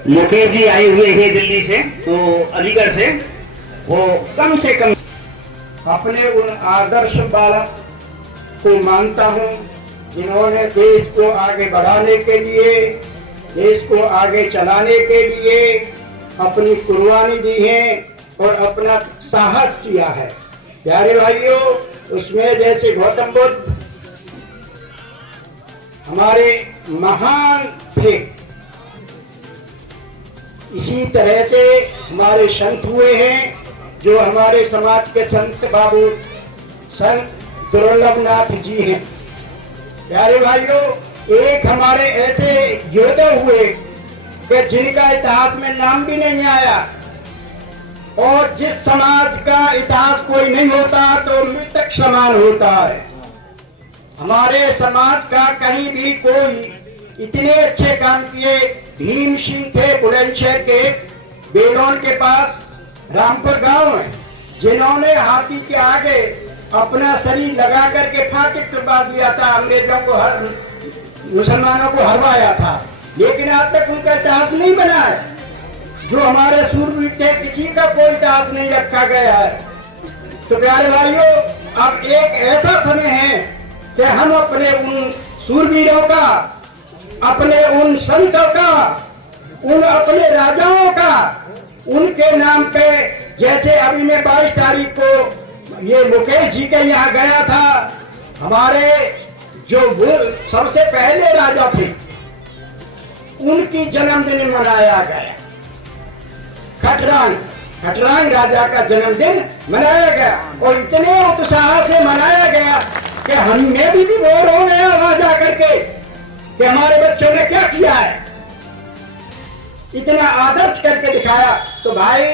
मुकेश जी आए हुए हैं दिल्ली से, तो अलीगढ़ से। वो कम से कम अपने उन आदर्श बालक को मानता हूं जिन्होंने देश को आगे बढ़ाने के लिए, देश को आगे चलाने के लिए अपनी कुर्बानी दी है और अपना साहस किया है। प्यारे भाइयों, उसमें जैसे गौतम बुद्ध हमारे महान थे, इसी तरह से हमारे संत हुए हैं, जो हमारे समाज के संत बाबू संत दुर्लभनाथ जी हैं। प्यारे भाइयों, एक हमारे ऐसे योद्धा हुए कि जिनका इतिहास में नाम भी नहीं आया, और जिस समाज का इतिहास कोई नहीं होता तो मृतक समान होता है। हमारे समाज का कहीं भी कोई इतने अच्छे काम किए, भीम सिंह थे बुलंदशहर के, बेलोन के पास रामपुर गांव है, जिन्होंने हाथी के आगे अपना शरीर लगा करके फाटक तुड़वा दिया था, अंग्रेजों को मुसलमानों को हरवाया था, लेकिन आज तक उनका इतिहास नहीं बना है। जो हमारे सूरवीर थे, किसी का कोई इतिहास नहीं रखा गया है। तो प्यारे भाइयों, अब एक ऐसा समय है कि हम अपने उन सूरवीरों का, अपने उन संतों का, उन अपने राजाओं का, उनके नाम पे, जैसे अभी मैं 22 तारीख को ये मुकेश जी के यहाँ गया था, हमारे जो सबसे पहले राजा थे उनकी जन्मदिन मनाया गया। खटरांग राजा का जन्मदिन मनाया गया और इतने उत्साह से मनाया गया कि हमें भी बोर हो गया वहां जाकर के कि हमारे बच्चों ने क्या किया है, इतना आदर्श करके दिखाया। तो भाई,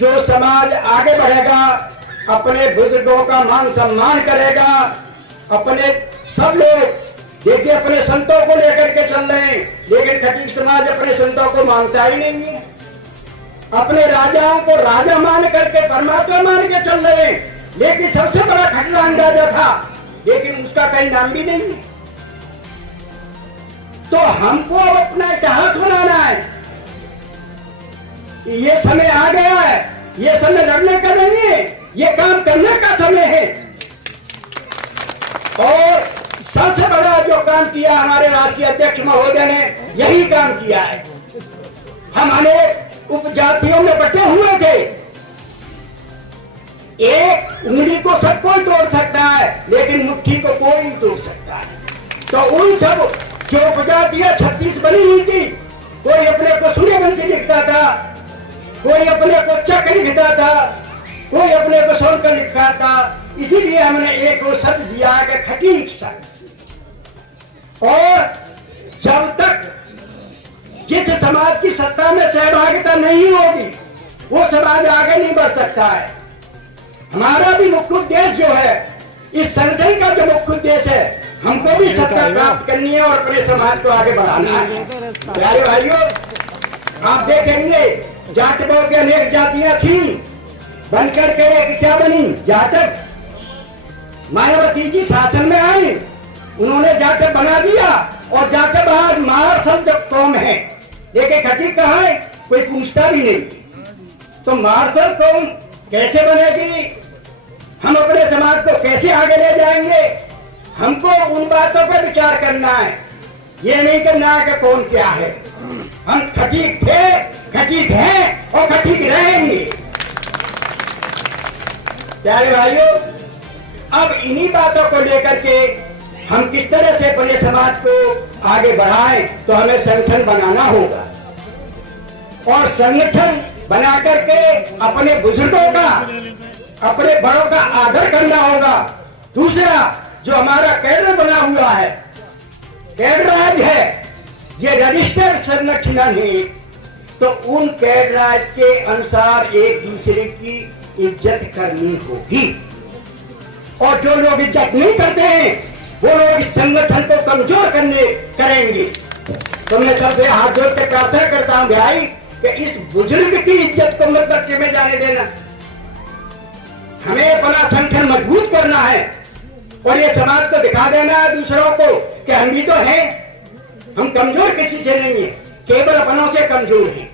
जो समाज आगे बढ़ेगा, अपने बुजुर्गों का मान सम्मान करेगा, अपने सब लोग देखिए अपने संतों को लेकर के चल रहे हैं, लेकिन खटीक समाज अपने संतों को मानता ही नहीं है, अपने राजाओं को राजा मान करके परमात्मा मान के चल रहे हैं। लेकिन सबसे बड़ा खटरांग राजा था, लेकिन उसका कहीं नाम भी नहीं। तो हमको अब अपना इतिहास बनाना है। ये समय आ गया है, ये समय लड़ने का नहीं है, ये काम करने का समय है। और सबसे बड़ा जो काम किया हमारे राष्ट्रीय अध्यक्ष महोदय ने, यही काम किया है। हम अनेक उपजातियों में बटे हुए थे, एक उंगली को सब कोई तोड़ सकता है, लेकिन मुट्ठी को कोई नहीं तोड़ सकता है। तो उन सब जो उपजातियां 36 बनी हुई थी, कोई अपने को सूर्यवंशी लिखता था, कोई अपने को चक्र लिखता था, कोई अपने को सोलकर लिखता था। इसीलिए हमने एक वो शब्द दिया कि खटीक शब्द। और जब तक जिस समाज की सत्ता में सहभागिता नहीं होगी, वो समाज आगे नहीं बढ़ सकता है। हमारा भी मुख्य उद्देश्य जो है, इस संगठन का जो मुख्य उद्देश्य है, हमको भी सत्ता प्राप्त करनी है और अपने समाज को आगे बढ़ाना है। प्यारे भाइयों, आप देखेंगे जाटकों की अनेक जातियां थी, बनकर के एक क्या बनी, जाटक। मायावती जी शासन में आई, उन्होंने जाटक बना दिया और जाटक आज महारसल जब कौम है, लेकिन खटीक कहाँ है, कोई पूछता भी नहीं। तो महारसल कौम कैसे बनेगी, हम अपने समाज को कैसे आगे ले जाएंगे, हमको उन बातों पर विचार करना है। ये नहीं करना है कि कौन क्या है। हम खटीक थे, खटीक हैं और खटीक रहेंगे। प्यारे भाइयों, अब इन्हीं बातों को लेकर के हम किस तरह से अपने समाज को आगे बढ़ाएं, तो हमें संगठन बनाना होगा और संगठन बना करके अपने बुजुर्गों का, अपने बड़ों का आदर करना होगा। दूसरा, जो हमारा कैडर बना हुआ है, कैडराज है, ये रजिस्टर्ड संगठन है, तो उन कैडराज के अनुसार एक दूसरे की इज्जत करनी होगी। और जो लोग इज्जत नहीं करते हैं वो लोग इस संगठन को कमजोर करेंगे। तो मैं सबसे हाथ जोड़ के प्रार्थना करता हूं भाई कि इस बुजुर्ग की इज्जत को मत बच्चे में जाने देना। हमें अपना संगठन मजबूत करना है और ये समाज को दिखा देना है दूसरों को कि हम भी तो हैं, हम कमजोर किसी से नहीं है, केवल अपनों से कमजोर हैं।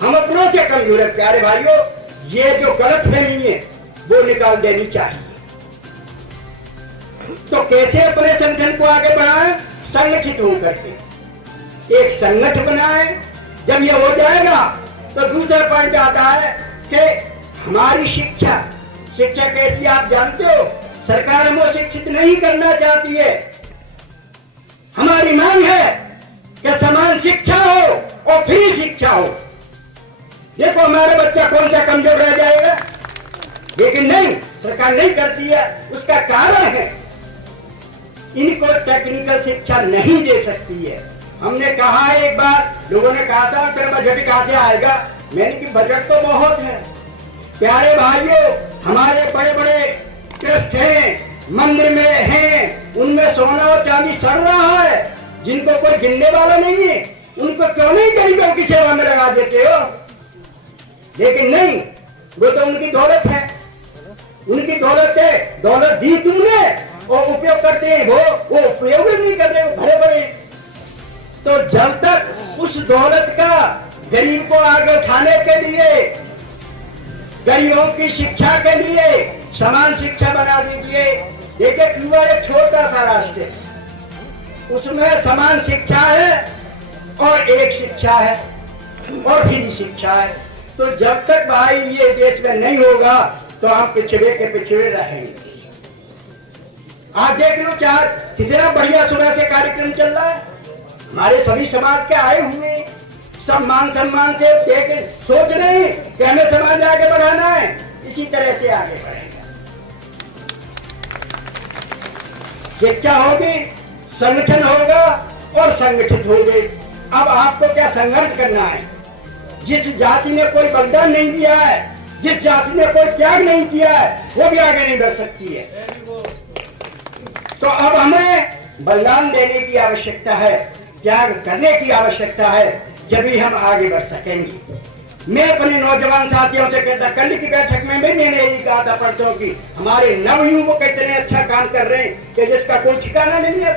हम अपनों से कमजोर है। प्यारे भाइयों, ये जो गलतफहमी है वो निकाल देनी चाहिए। तो कैसे अपने संगठन को आगे बढ़ाएं? संगठित होकर के एक संगठन बनाएं। जब ये हो जाएगा तो दूसरा पॉइंट आता है कि हमारी शिक्षा कैसी आप जानते हो, सरकार हमें शिक्षित नहीं करना चाहती है। हमारी मांग है कि समान शिक्षा हो और फ्री शिक्षा हो। देखो हमारा बच्चा कौन सा कमजोर रह जाएगा, लेकिन नहीं, सरकार नहीं करती है। उसका कारण है इनको टेक्निकल शिक्षा नहीं दे सकती है। हमने कहा है एक बार, लोगों ने कहा था फिर बजट कहां से आएगा, मैंने कि बजट तो बहुत है। प्यारे भाइयों, हमारे बड़े बड़े ट्रस्ट हैं, मंदिर में हैं, उनमें सोना और चांदी सड़ रहा है, जिनको कोई गिनने वाला नहीं है। उनको क्यों नहीं गरीबों की सेवा में लगा देते हो? लेकिन नहीं, वो तो उनकी दौलत है, उनकी दौलत है। दौलत दी तुमने और उपयोग करते हैं वो उपयोग नहीं कर रहे, वो भरे भरे। तो जब तक उस दौलत का गरीब को आगे उठाने के लिए, गरीबों की शिक्षा के लिए समान शिक्षा बना दीजिए। देखिए क्यूबा एक छोटा सा राष्ट्र है, उसमें समान शिक्षा है और एक शिक्षा है और फ्री शिक्षा है। तो जब तक भाई ये देश में नहीं होगा तो हम पिछड़े के पिछड़े रहेंगे। आप देख लो चार कितना बढ़िया सुबह से कार्यक्रम चल रहा है, हमारे सभी समाज के आए हुए सब मान सम्मान से देख सोच रहे हैं कि हमें समाज आगे बढ़ाना है, इसी तरह से आगे बढ़ेगा। शिक्षा होगी, संगठन होगा और संगठित होंगे। अब आपको क्या संघर्ष करना है? जिस जाति ने कोई बलिदान नहीं दिया है, जिस जाति ने कोई त्याग नहीं किया है, वो भी आगे नहीं बढ़ सकती है। तो अब हमें बलिदान देने की आवश्यकता है, त्याग करने की आवश्यकता है, जब भी हम आगे बढ़ सकेंगे। मैं अपने नौजवान साथियों से कहता, कल की बैठक में भी मैंने यही कहा था परसों की, हमारे नवयुवक इतने अच्छा काम कर रहे हैं कि जिसका कोई ठिकाना नहीं है।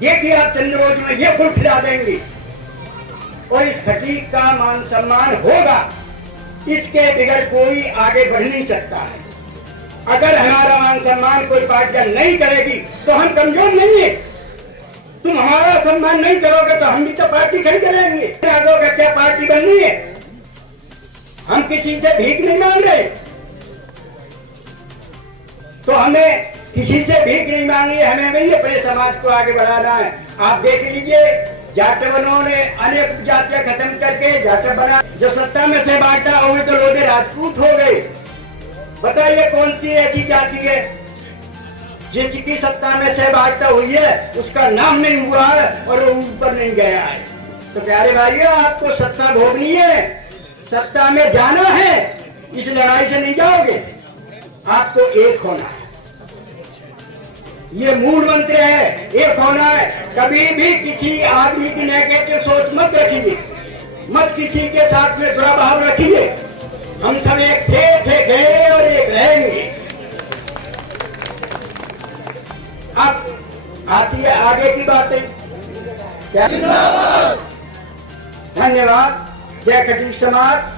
देखिए आप चंद रोज में ये फूल खिला देंगे और इस खटीक का मान सम्मान होगा, इसके बगैर कोई आगे बढ़ नहीं सकता है। अगर हमारा मान सम्मान कोई पार्टी नहीं करेगी तो हम कमजोर नहीं है। तुम हमारा सम्मान नहीं करोगे तो हम भी तो पार्टी खड़ी करेंगे। क्या पार्टी बननी है? हम किसी से भीख नहीं मांग रहे, तो हमें किसी से भीख नहीं मांगनी है, हमें भी अपने समाज को आगे बढ़ाना है। आप देख लीजिए, जाटवनों ने अनेक जातियां खत्म करके जाटव बना। जब सत्ता में से बांटा हुई तो लोधे राजपूत हो गए। बताइए कौन सी ऐसी जाति है जिसकी सत्ता में सहभागिता हुई है, उसका नाम नहीं हुआ है और वो ऊपर नहीं गया है। तो प्यारे भाइयों, आपको सत्ता भोगनी है, सत्ता में जाना है, इस लड़ाई से नहीं जाओगे, आपको एक होना है। ये मूल मंत्र है, एक होना है। कभी भी किसी आदमी की नेगेटिव सोच मत रखिए, मत किसी के साथ में बुरा भाव रखिए। हम सब एक थे गए और एक रहेंगे। अब आती है आगे की बातें। धन्यवाद। जय खटीक समाज।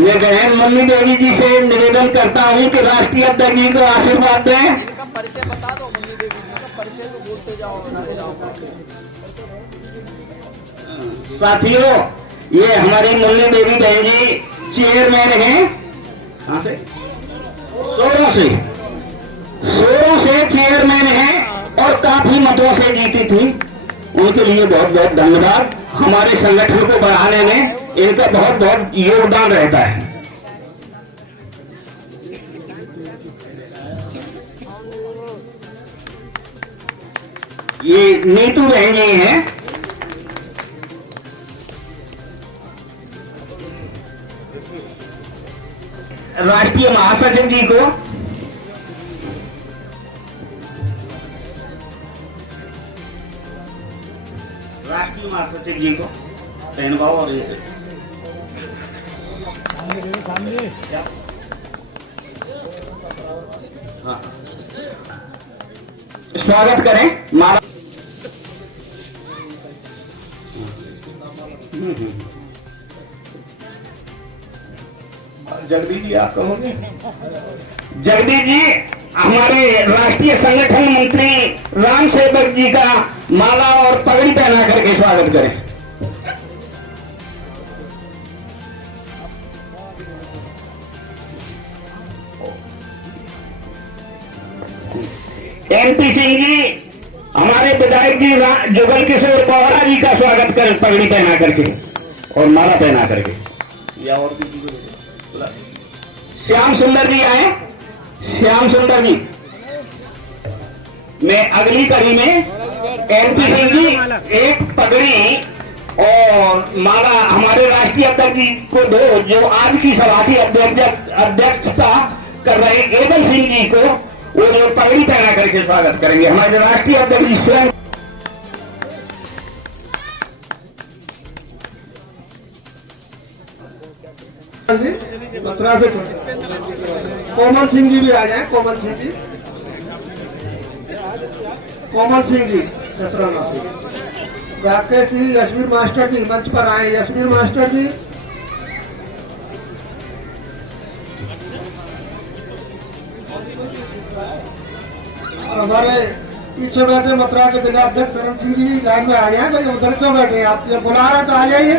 मैं बहन मुन्नी देवी जी से निवेदन करता हूं कि राष्ट्रीय अध्यक्ष जी को आशीर्वाद दें। इनका परिचय बता दो मुन्नी देवी जी का परिचय तो बोलते जाओ। साथियों, ये हमारी मुन्नी देवी बहन जी चेयरमैन हैं। कहां से? सोरों से चेयरमैन हैं और काफी मतों से जीती थी। उनके लिए बहुत बहुत धन्यवाद। हमारे संगठन को बढ़ाने में इनका बहुत बहुत योगदान रहता है। ये नीतू बहन जी हैं। राष्ट्रीय महासचिव जी को पहनवाओ और ये हाँ। स्वागत करें माला। जगदीश जी आप कहोगे? जगदीश जी हमारे राष्ट्रीय संगठन मंत्री राम सेवक जी का माला और पगड़ी पहना करके स्वागत करें। MP सिंह जी हमारे विधायक जी जुगल किशोर पवार जी का स्वागत करें पगड़ी पहना करके और माला पहना करके। या और भी श्याम सुंदर जी आए। श्याम सुंदर जी, मैं अगली कड़ी में MP सिंह जी एक पगड़ी और माला हमारे राष्ट्रीय अध्यक्ष जी को दो, जो आज की सभा की अध्यक्षता कर रहे एबल सिंह जी को वो जो पगड़ी पहना करके स्वागत करेंगे। हमारे राष्ट्रीय अध्यक्ष जी स्वयं मथुरा से कोमल सिंह जी भी आ जाए। कोमल सिंह जी, कोमल सिंह जी दसराना से। राकेश जी, यशवीर मास्टर जी मंच पर आए। यशवीर मास्टर जी, हमारे पीछे बैठे मथुरा के जिलाध्यक्ष चरण सिंह जी लाइन में आ जाए। भाई उधर क्यों बैठे? आप ये बुला रहे तो आ जाइए।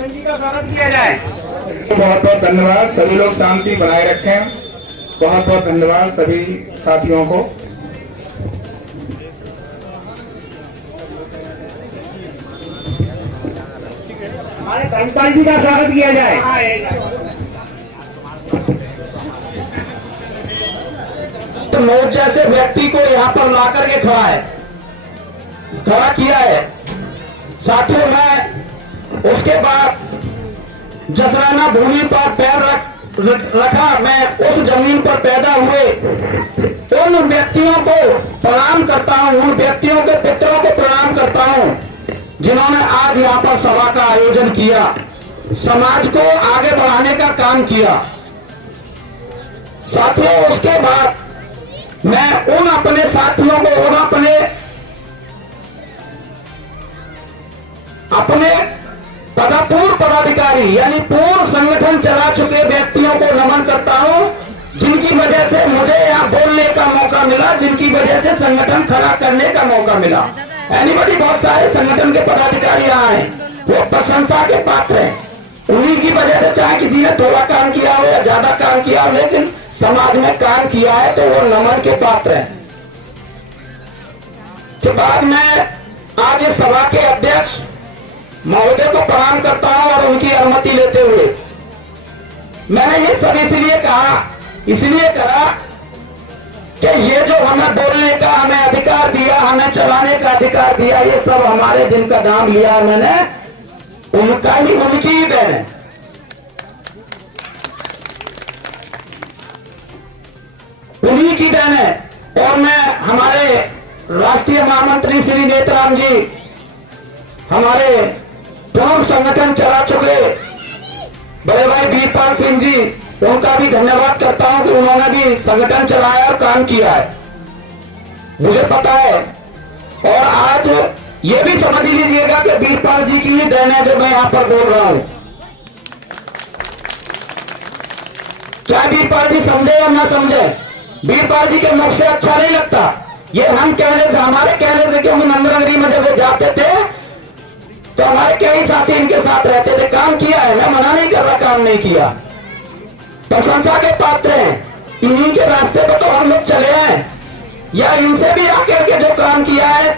जी का स्वागत किया जाए। बहुत बहुत धन्यवाद। सभी लोग शांति बनाए रखें। बहुत बहुत धन्यवाद सभी साथियों को। हमारे धनपाल जी का स्वागत किया जाए। तो नोट जैसे व्यक्ति को यहाँ पर ला करके खड़ा किया है। साथियों, मैं उसके बाद जसराना भूमि पर पैर रखा। मैं उस जमीन पर पैदा हुए उन व्यक्तियों को प्रणाम करता हूँ, उन व्यक्तियों के पितरों को प्रणाम करता हूँ जिन्होंने आज यहाँ पर सभा का आयोजन किया, समाज को आगे बढ़ाने का काम किया। साथियों, उसके बाद मैं उन अपने साथियों को, उन अपने पूर्व पदाधिकारी यानी पूर्व संगठन चला चुके व्यक्तियों को नमन करता हूं, जिनकी वजह से मुझे यहाँ बोलने का मौका मिला, जिनकी वजह से संगठन खड़ा करने का मौका मिला। एनीबॉडी, बहुत सारे संगठन के पदाधिकारी यहाँ हैं, वो प्रशंसा के पात्र हैं। उन्हीं की वजह से चाहे किसी ने थोड़ा काम किया हो या ज्यादा काम किया हो, लेकिन समाज में काम किया है तो वो नमन के पात्र हैं। के बाद मैं आज इस सभा के अध्यक्ष महोदय को प्रणाम करता हूं और उनकी अनुमति लेते हुए मैंने ये सब इसलिए कहा कि ये जो हमें बोलने का हमें अधिकार दिया, हमें चलाने का अधिकार दिया, ये सब हमारे जिनका नाम लिया मैंने, उनकी ही देन है। उन्हीं की देन है। और मैं हमारे राष्ट्रीय महामंत्री श्री नेतराम जी, हमारे पूर्व संगठन चला चुके बड़े भाई वीरपाल सिंह जी, उनका भी धन्यवाद करता हूं कि उन्होंने भी संगठन चलाया और काम किया है, मुझे पता है। और आज ये भी समझ लीजिएगा कि वीरपाल जी की ही देन है जो मैं यहां पर बोल रहा हूं। चाहे वीरपाल जी समझे या ना समझे, वीरपाल जी के मुख से अच्छा नहीं लगता। ये हम कहने से, हमारे कहने से, क्योंकि नंदनगरी में जब वो जाते थे तो हमारे कई साथी इनके साथ रहते थे। काम किया है, मैं मना नहीं कर रहा, काम नहीं किया, प्रशंसा के पात्र हैं। इन्हीं के रास्ते पर तो हम लोग चले हैं, या इनसे भी आकर के जो काम किया है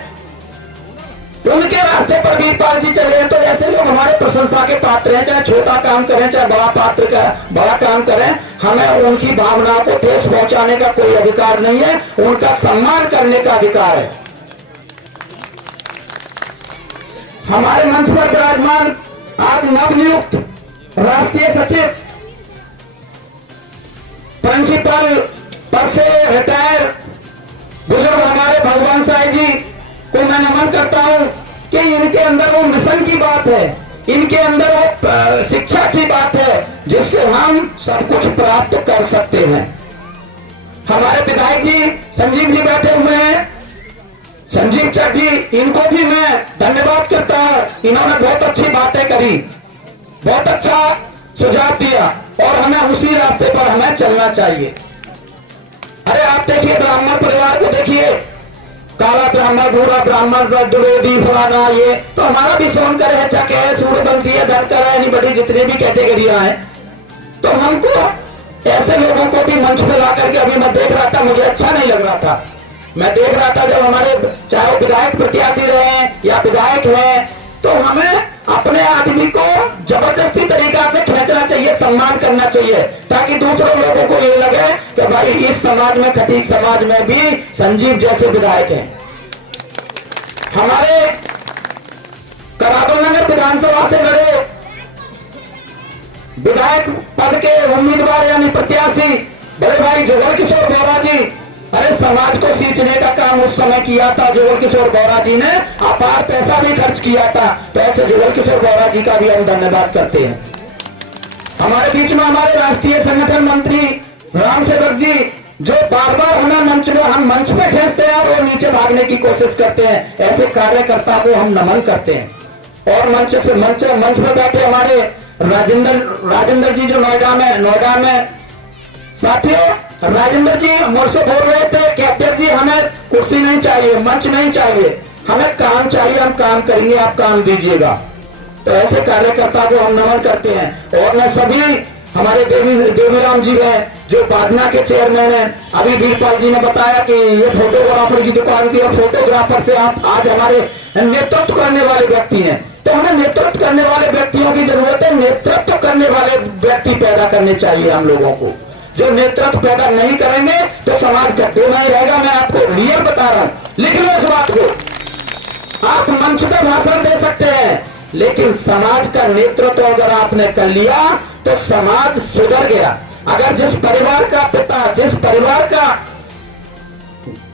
उनके रास्ते पर वीरपाल जी चले हैं। तो ऐसे लोग हमारे प्रशंसा के पात्र हैं, चाहे छोटा काम करें चाहे बड़ा काम करें। हमें उनकी भावनाओं को ठेस पहुंचाने का कोई अधिकार नहीं है, उनका सम्मान करने का अधिकार है। हमारे मंच पर विराजमान आज नवनियुक्त राष्ट्रीय सचिव, प्रिंसिपल पद से रिटायर बुजुर्ग हमारे भगवान साई जी को मैं नमन करता हूं कि इनके अंदर वो मिशन की बात है, इनके अंदर वो शिक्षा की बात है जिससे हम सब कुछ प्राप्त कर सकते हैं। हमारे विधायक जी संजीव जी बैठे हुए हैं, संजीव चक जी, इनको भी मैं धन्यवाद करता हूं। इन्होंने बहुत अच्छी बातें करी, बहुत अच्छा सुझाव दिया और हमें उसी रास्ते पर हमें चलना चाहिए। अरे आप देखिए ब्राह्मण परिवार को देखिए, काला ब्राह्मण, भूरा ब्राह्मण, द्विवेदी, फलाना, ये तो हमारा भी सोनकर है, चक है, सूर्यवंशी है, धनकर है, यानी बड़ी जितने भी कैटेगरियां हैं। तो हमको ऐसे लोगों को भी मंच पे ला करके, अभी मैं देख रहा था, मुझे अच्छा नहीं लग रहा था। मैं देख रहा था जब हमारे चाहे विधायक प्रत्याशी रहे या विधायक है, तो हमें अपने आदमी को जबरदस्ती तरीका से खींचना चाहिए, सम्मान करना चाहिए, ताकि दूसरे लोगों को ये लगे कि भाई इस समाज में, खटीक समाज में भी संजीव जैसे विधायक हैं। हमारे करादल नगर विधानसभा से लड़े विधायक पद के उम्मीदवार यानी प्रत्याशी बड़े भाई जुगल किशोर बोरा जी, अरे समाज को सींचने का काम उस समय किया था जुगल किशोर बोरा जी ने, अपार पैसा भी खर्च किया था। तो ऐसे जुगल किशोर बोरा जी का भी हम धन्यवाद करते हैं। हमारे बीच में हमारे राष्ट्रीय संगठन मंत्री राम सेवक जी, जो बार बार हमें हम मंच पे खींचते हैं और वो नीचे भागने की कोशिश करते हैं, ऐसे कार्यकर्ता को हम नमन करते हैं। और मंच पे बैठे हमारे राजेंद्र जी जो नोएडा में साथियों, राजेंद्र जी मुझसे बोल रहे थे कि अध्यक्ष जी हमें कुर्सी नहीं चाहिए, मंच नहीं चाहिए, हमें काम चाहिए, हम काम करेंगे, आप काम दीजिएगा। तो ऐसे कार्यकर्ता को हम नमन करते हैं। और मैं सभी हमारे देवीराम जी हैं जो बाजना के चेयरमैन हैं। अभी वीरपाल जी ने बताया कि ये फोटोग्राफर की दुकान थी और फोटोग्राफर से आप आज हमारे नेतृत्व करने वाले व्यक्ति हैं। तो हमें नेतृत्व करने वाले व्यक्तियों की जरूरत है, नेतृत्व करने वाले व्यक्ति पैदा करने चाहिए हम लोगों को। जो नेतृत्व पैदा नहीं करेंगे तो समाज गड्ढे में रहेगा। मैं आपको रियल बता रहा हूं, लिख लो इस बात को। आप मंच पर भाषण दे सकते हैं, लेकिन समाज का नेतृत्व अगर आपने कर लिया तो समाज सुधर गया। अगर जिस परिवार का पिता, जिस परिवार का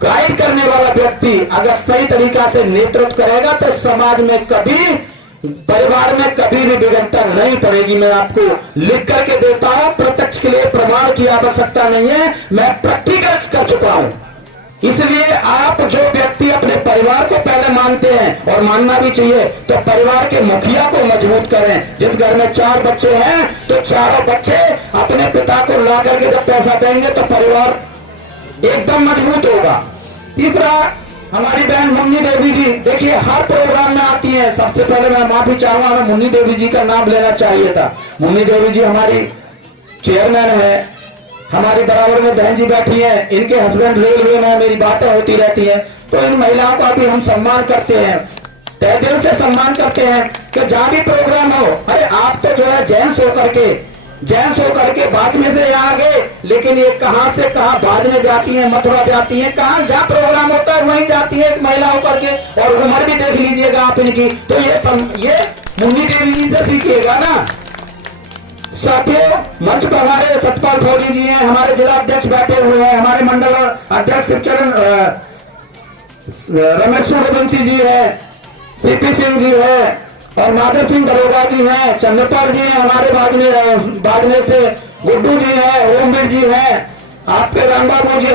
गाइड करने वाला व्यक्ति अगर सही तरीका से नेतृत्व करेगा तो समाज में कभी, परिवार में कभी भी विघटनता नहीं पड़ेगी। मैं आपको लिख करके देता हूं, प्रत्यक्ष के लिए प्रमाण की आवश्यकता नहीं है, मैं प्रैक्टिकल कर चुका हूं। इसलिए आप जो व्यक्ति अपने परिवार को पहले मानते हैं, और मानना भी चाहिए, तो परिवार के मुखिया को मजबूत करें। जिस घर में 4 बच्चे हैं तो चारों बच्चे अपने पिता को ला करके जब पैसा देंगे तो परिवार एकदम मजबूत होगा। तीसरा, हमारी बहन मुन्नी देवी जी, देखिए हर प्रोग्राम में आती है। सबसे पहले मैं माफी चाहूंगा, हमें मुन्नी देवी जी का नाम लेना चाहिए था। मुन्नी देवी जी हमारी चेयरमैन है, हमारी बराबर में बहन जी बैठी हैं, इनके हस्बैंड रेलवे में, मेरी बातें होती रहती हैं। तो इन महिलाओं का भी हम सम्मान करते हैं, तहे दिल से सम्मान करते हैं कि जहां भी प्रोग्राम हो, अरे आप तो जो है जेंट्स होकर के बाजने से यहाँ गए, लेकिन ये कहां से कहां बाजने जाती हैं, मथुरा जाती हैं, कहां जहां प्रोग्राम होता है वहीं जाती है महिला होकर के। और उम्र भी देख लीजिएगा आप इनकी, तो ये मुन्नी देवी जी से सीखिएगा ना। साथियों, मंच पर हमारे सतपाल फौजी जी हैं, हमारे जिला अध्यक्ष बैठे हुए हैं, हमारे मंडल अध्यक्ष शिवचरण रमेश सूर्यवंशी जी है, सीपी सिंह जी है, और माधव सिंह दरोगा जी हैं, चंद्रपाल जी हैं, हमारे बाजने से गुड्डू जी हैं, ओमवीर जी हैं, आपके राम बाबू जी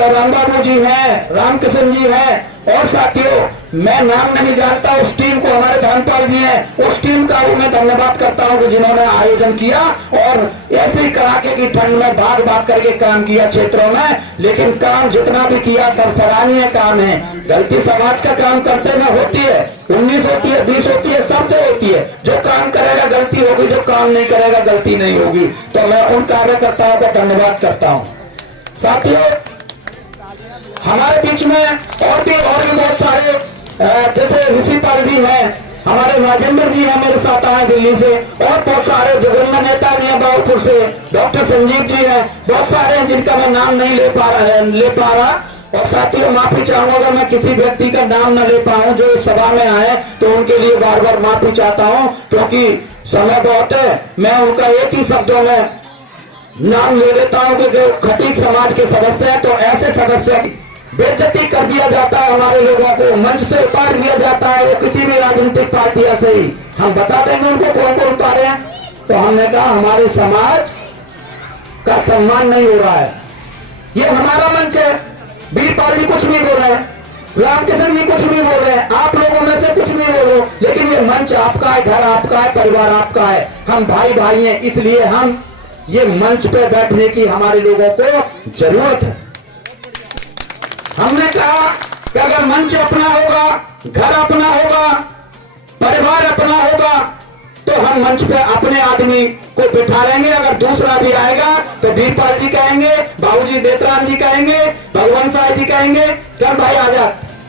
हैं, रामकृष्ण जी हैं। और साथियों, मैं नाम नहीं जानता उस टीम को, हमारे धर्मपाल जी हैं, उस टीम का भी मैं धन्यवाद करता हूं कि जिन्होंने आयोजन किया और ऐसे ही कड़ाके की ठंड में भाग भाग करके काम किया क्षेत्रों में। लेकिन काम जितना भी किया सब सराहनीय काम है। गलती समाज का काम करते में होती है, 19 होती है, 20 होती है, सबसे होती है। जो काम करेगा गलती होगी, जो काम नहीं करेगा गलती नहीं होगी। तो मैं उन कार्यकर्ताओं का धन्यवाद करता हूं। साथियों, हमारे बीच में और भी बहुत सारे जैसे ऋषि पाल जी हैं, हमारे राजेंद्र जी हैं, मेरे साथ आए दिल्ली से, और बहुत सारे विभिन्न नेता जी हैं बाबूपुर से, डॉक्टर संजीव जी हैं, बहुत सारे हैं जिनका मैं नाम नहीं ले पा रहा। और साथियों, माफी चाहूंगा अगर मैं किसी व्यक्ति का नाम न ले पाऊं जो इस सभा में आए, तो उनके लिए बार बार माफी चाहता हूं, क्योंकि समय बहुत है। मैं उनका एक ही शब्दों में नाम ले लेता हूं कि जो खटीक समाज के सदस्य हैं, तो ऐसे सदस्य बेइज्जती कर दिया जाता है, हमारे लोगों को मंच से उतार दिया जाता है, वो किसी भी राजनीतिक पार्टियों से ही। हम बता देंगे उनको कौन कौन उतारे हैं। तो हमने कहा हमारे समाज का सम्मान नहीं हो रहा है, ये हमारा मंच है। वीरपाल जी कुछ भी बोल रहे हैं, रामकिशन जी कुछ भी बोल रहे हैं, आप लोगों में से कुछ भी बोलो, लेकिन ये मंच आपका है, घर आपका है, परिवार आपका है, हम भाई भाई हैं। इसलिए हम ये मंच पे बैठने की हमारे लोगों को जरूरत है। हमने कहा कि अगर मंच अपना होगा, घर अपना होगा, परिवार अपना होगा, तो हम मंच पे अपने आदमी को बिठा लेंगे। अगर दूसरा भी आएगा तो वीरपाल जी कहेंगे, बाबूजी देतराम जी कहेंगे, भगवंत साहब जी कहेंगे, चल भाई आजा,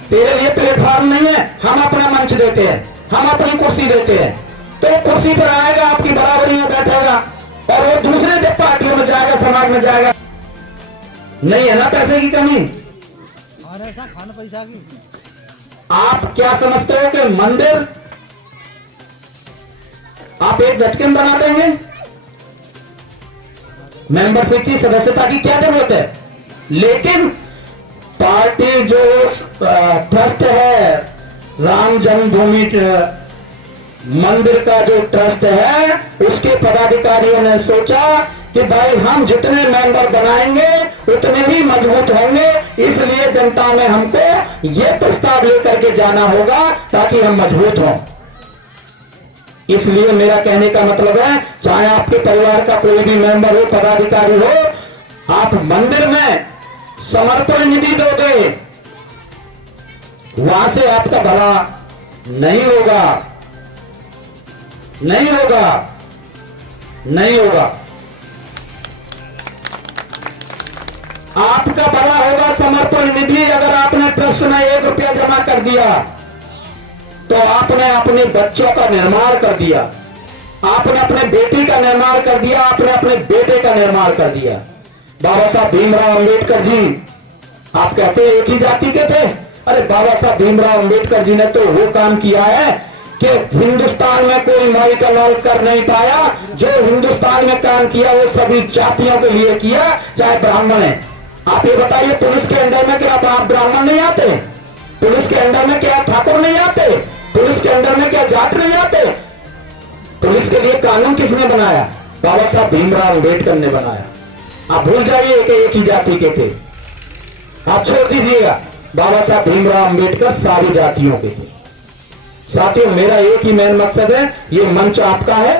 तेरे लिए प्लेटफॉर्म नहीं है, हम अपना मंच देते हैं, हम अपनी कुर्सी देते हैं। तो कुर्सी पर आएगा, आपकी बराबरी में बैठेगा, और वो दूसरे पार्टियों में जाएगा, समाज में जाएगा। नहीं है ना पैसे की कमी। खाना पैसा की आप क्या समझते हो कि मंदिर आप एक झटके में बना देंगे? मेंबरशिप की, सदस्यता की क्या जरूरत है? लेकिन पार्टी जो ट्रस्ट है, राम जन्मभूमि मंदिर का जो ट्रस्ट है, उसके पदाधिकारियों ने सोचा कि भाई हम जितने मेंबर बनाएंगे उतने ही मजबूत होंगे, इसलिए जनता में हमको ये प्रस्ताव लेकर के जाना होगा ताकि हम मजबूत हों। इसलिए मेरा कहने का मतलब है, चाहे आपके परिवार का कोई भी मेंबर हो, पदाधिकारी हो, आप मंदिर में समर्पण निधि दोगे, वहां से आपका भला नहीं होगा, नहीं होगा, नहीं होगा। आपका भला होगा समर्पण निधि। अगर आपने ट्रस्ट में 1 रुपया जमा कर दिया तो आपने अपने बच्चों का निर्माण कर दिया, आपने अपने बेटी का निर्माण कर दिया, आपने अपने बेटे का निर्माण कर दिया। बाबा साहब भीमराव अंबेडकर जी, आप कहते हैं एक ही जाति के थे, अरे बाबा साहब भीमराव अंबेडकर जी ने तो वो काम किया है कि हिंदुस्तान में कोई माई का लाल कर नहीं पाया। जो हिंदुस्तान में काम किया वो सभी जातियों के लिए किया, चाहे ब्राह्मण है। आप ये बताइए, पुलिस के अंडर में क्या आप ब्राह्मण नहीं आते? पुलिस के अंडर में क्या ठाकुर नहीं आते? पुलिस के अंडर में क्या जाट नहीं आते? पुलिस के लिए कानून किसने बनाया? बाबा साहब भीमराव अंबेडकर ने बनाया। आप भूल जाइए कि एक ही जाति के थे, आप छोड़ दीजिएगा। बाबा साहब भीमराव अंबेडकर सारी जातियों के थे। साथियों, मेरा एक ही मेन मकसद है, ये मंच आपका है।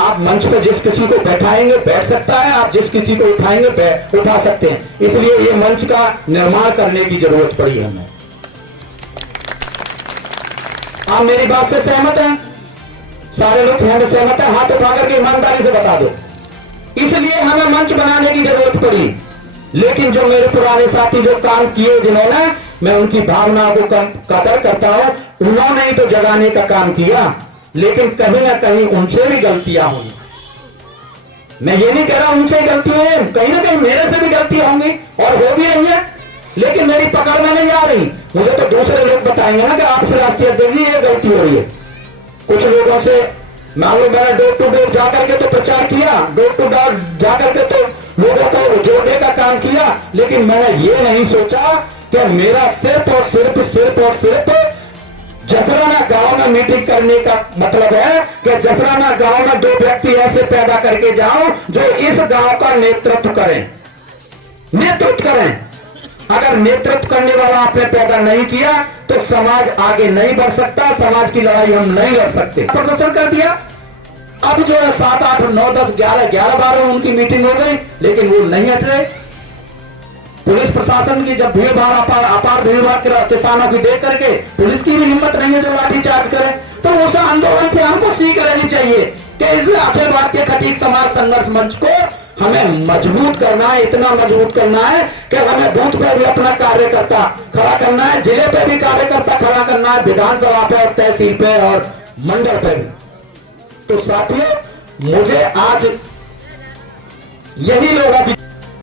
आप मंच पर जिस किसी को बैठाएंगे बैठ सकता है, आप जिस किसी को उठाएंगे उठा सकते हैं। इसलिए ये मंच का निर्माण करने की जरूरत पड़ी है हमें। आप मेरी बात से सहमत हैं? सारे लोग यहाँ सहमत हैं? हाथ उठा करके ईमानदारी से बता दो। इसलिए हमें मंच बनाने की जरूरत पड़ी। लेकिन जो मेरे पुराने साथी जो काम किए जिन्होंने, मैं उनकी भावनाओं को कदर करता हूं। उन्होंने ही तो जगाने का काम किया, लेकिन कहीं ना कहीं उनसे भी गलतियां हुई। मैं ये नहीं कह रहा उनसे गलती हुई, कहीं ना कहीं मेरे से भी गलती होंगी और हो भी रही है, लेकिन मेरी पकड़ में नहीं आ रही। मुझे तो दूसरे लोग बताएंगे ना कि आपसे राष्ट्रीय अध्यक्ष जी ये गलती हो रही है। कुछ लोगों से मान लो मैंने डोर टू डोर जाकर के तो प्रचार किया, डोर टू डोर जाकर के तो लोगों को जोड़ने का काम किया, लेकिन मैंने ये नहीं सोचा कि मेरा सिर्फ और सिर्फ जसराना गांव में मीटिंग करने का मतलब है कि जसराना गांव में 2 व्यक्ति ऐसे पैदा करके जाओ जो इस गांव का नेतृत्व करें। अगर नेतृत्व करने वाला आपने पैदा नहीं किया तो समाज आगे नहीं बढ़ सकता, समाज की लड़ाई हम नहीं लड़ सकते। प्रदर्शन कर दिया, अब जो है 7, 8, 9, 10, 11, 12 उनकी मीटिंग हो गई, लेकिन वो नहीं हट रहे। पुलिस प्रशासन की जब भीड़ भाड़ अपार भीड़ भाड़ किसानों की देख करके पुलिस की भी हिम्मत नहीं है जो लाठीचार्ज करे, तो उस आंदोलन से हमको सीख लेनी चाहिए कि इस अखिल भारतीय खटीक समाज संघर्ष मंच को हमें मजबूत करना है, इतना मजबूत करना है कि हमें बूथ पे भी अपना कार्यकर्ता खड़ा करना है, जिले पे भी कार्यकर्ता खड़ा करना है, विधानसभा पे और तहसील पे और मंडल पे भी। तो साथियों, मुझे आज यही लोगों की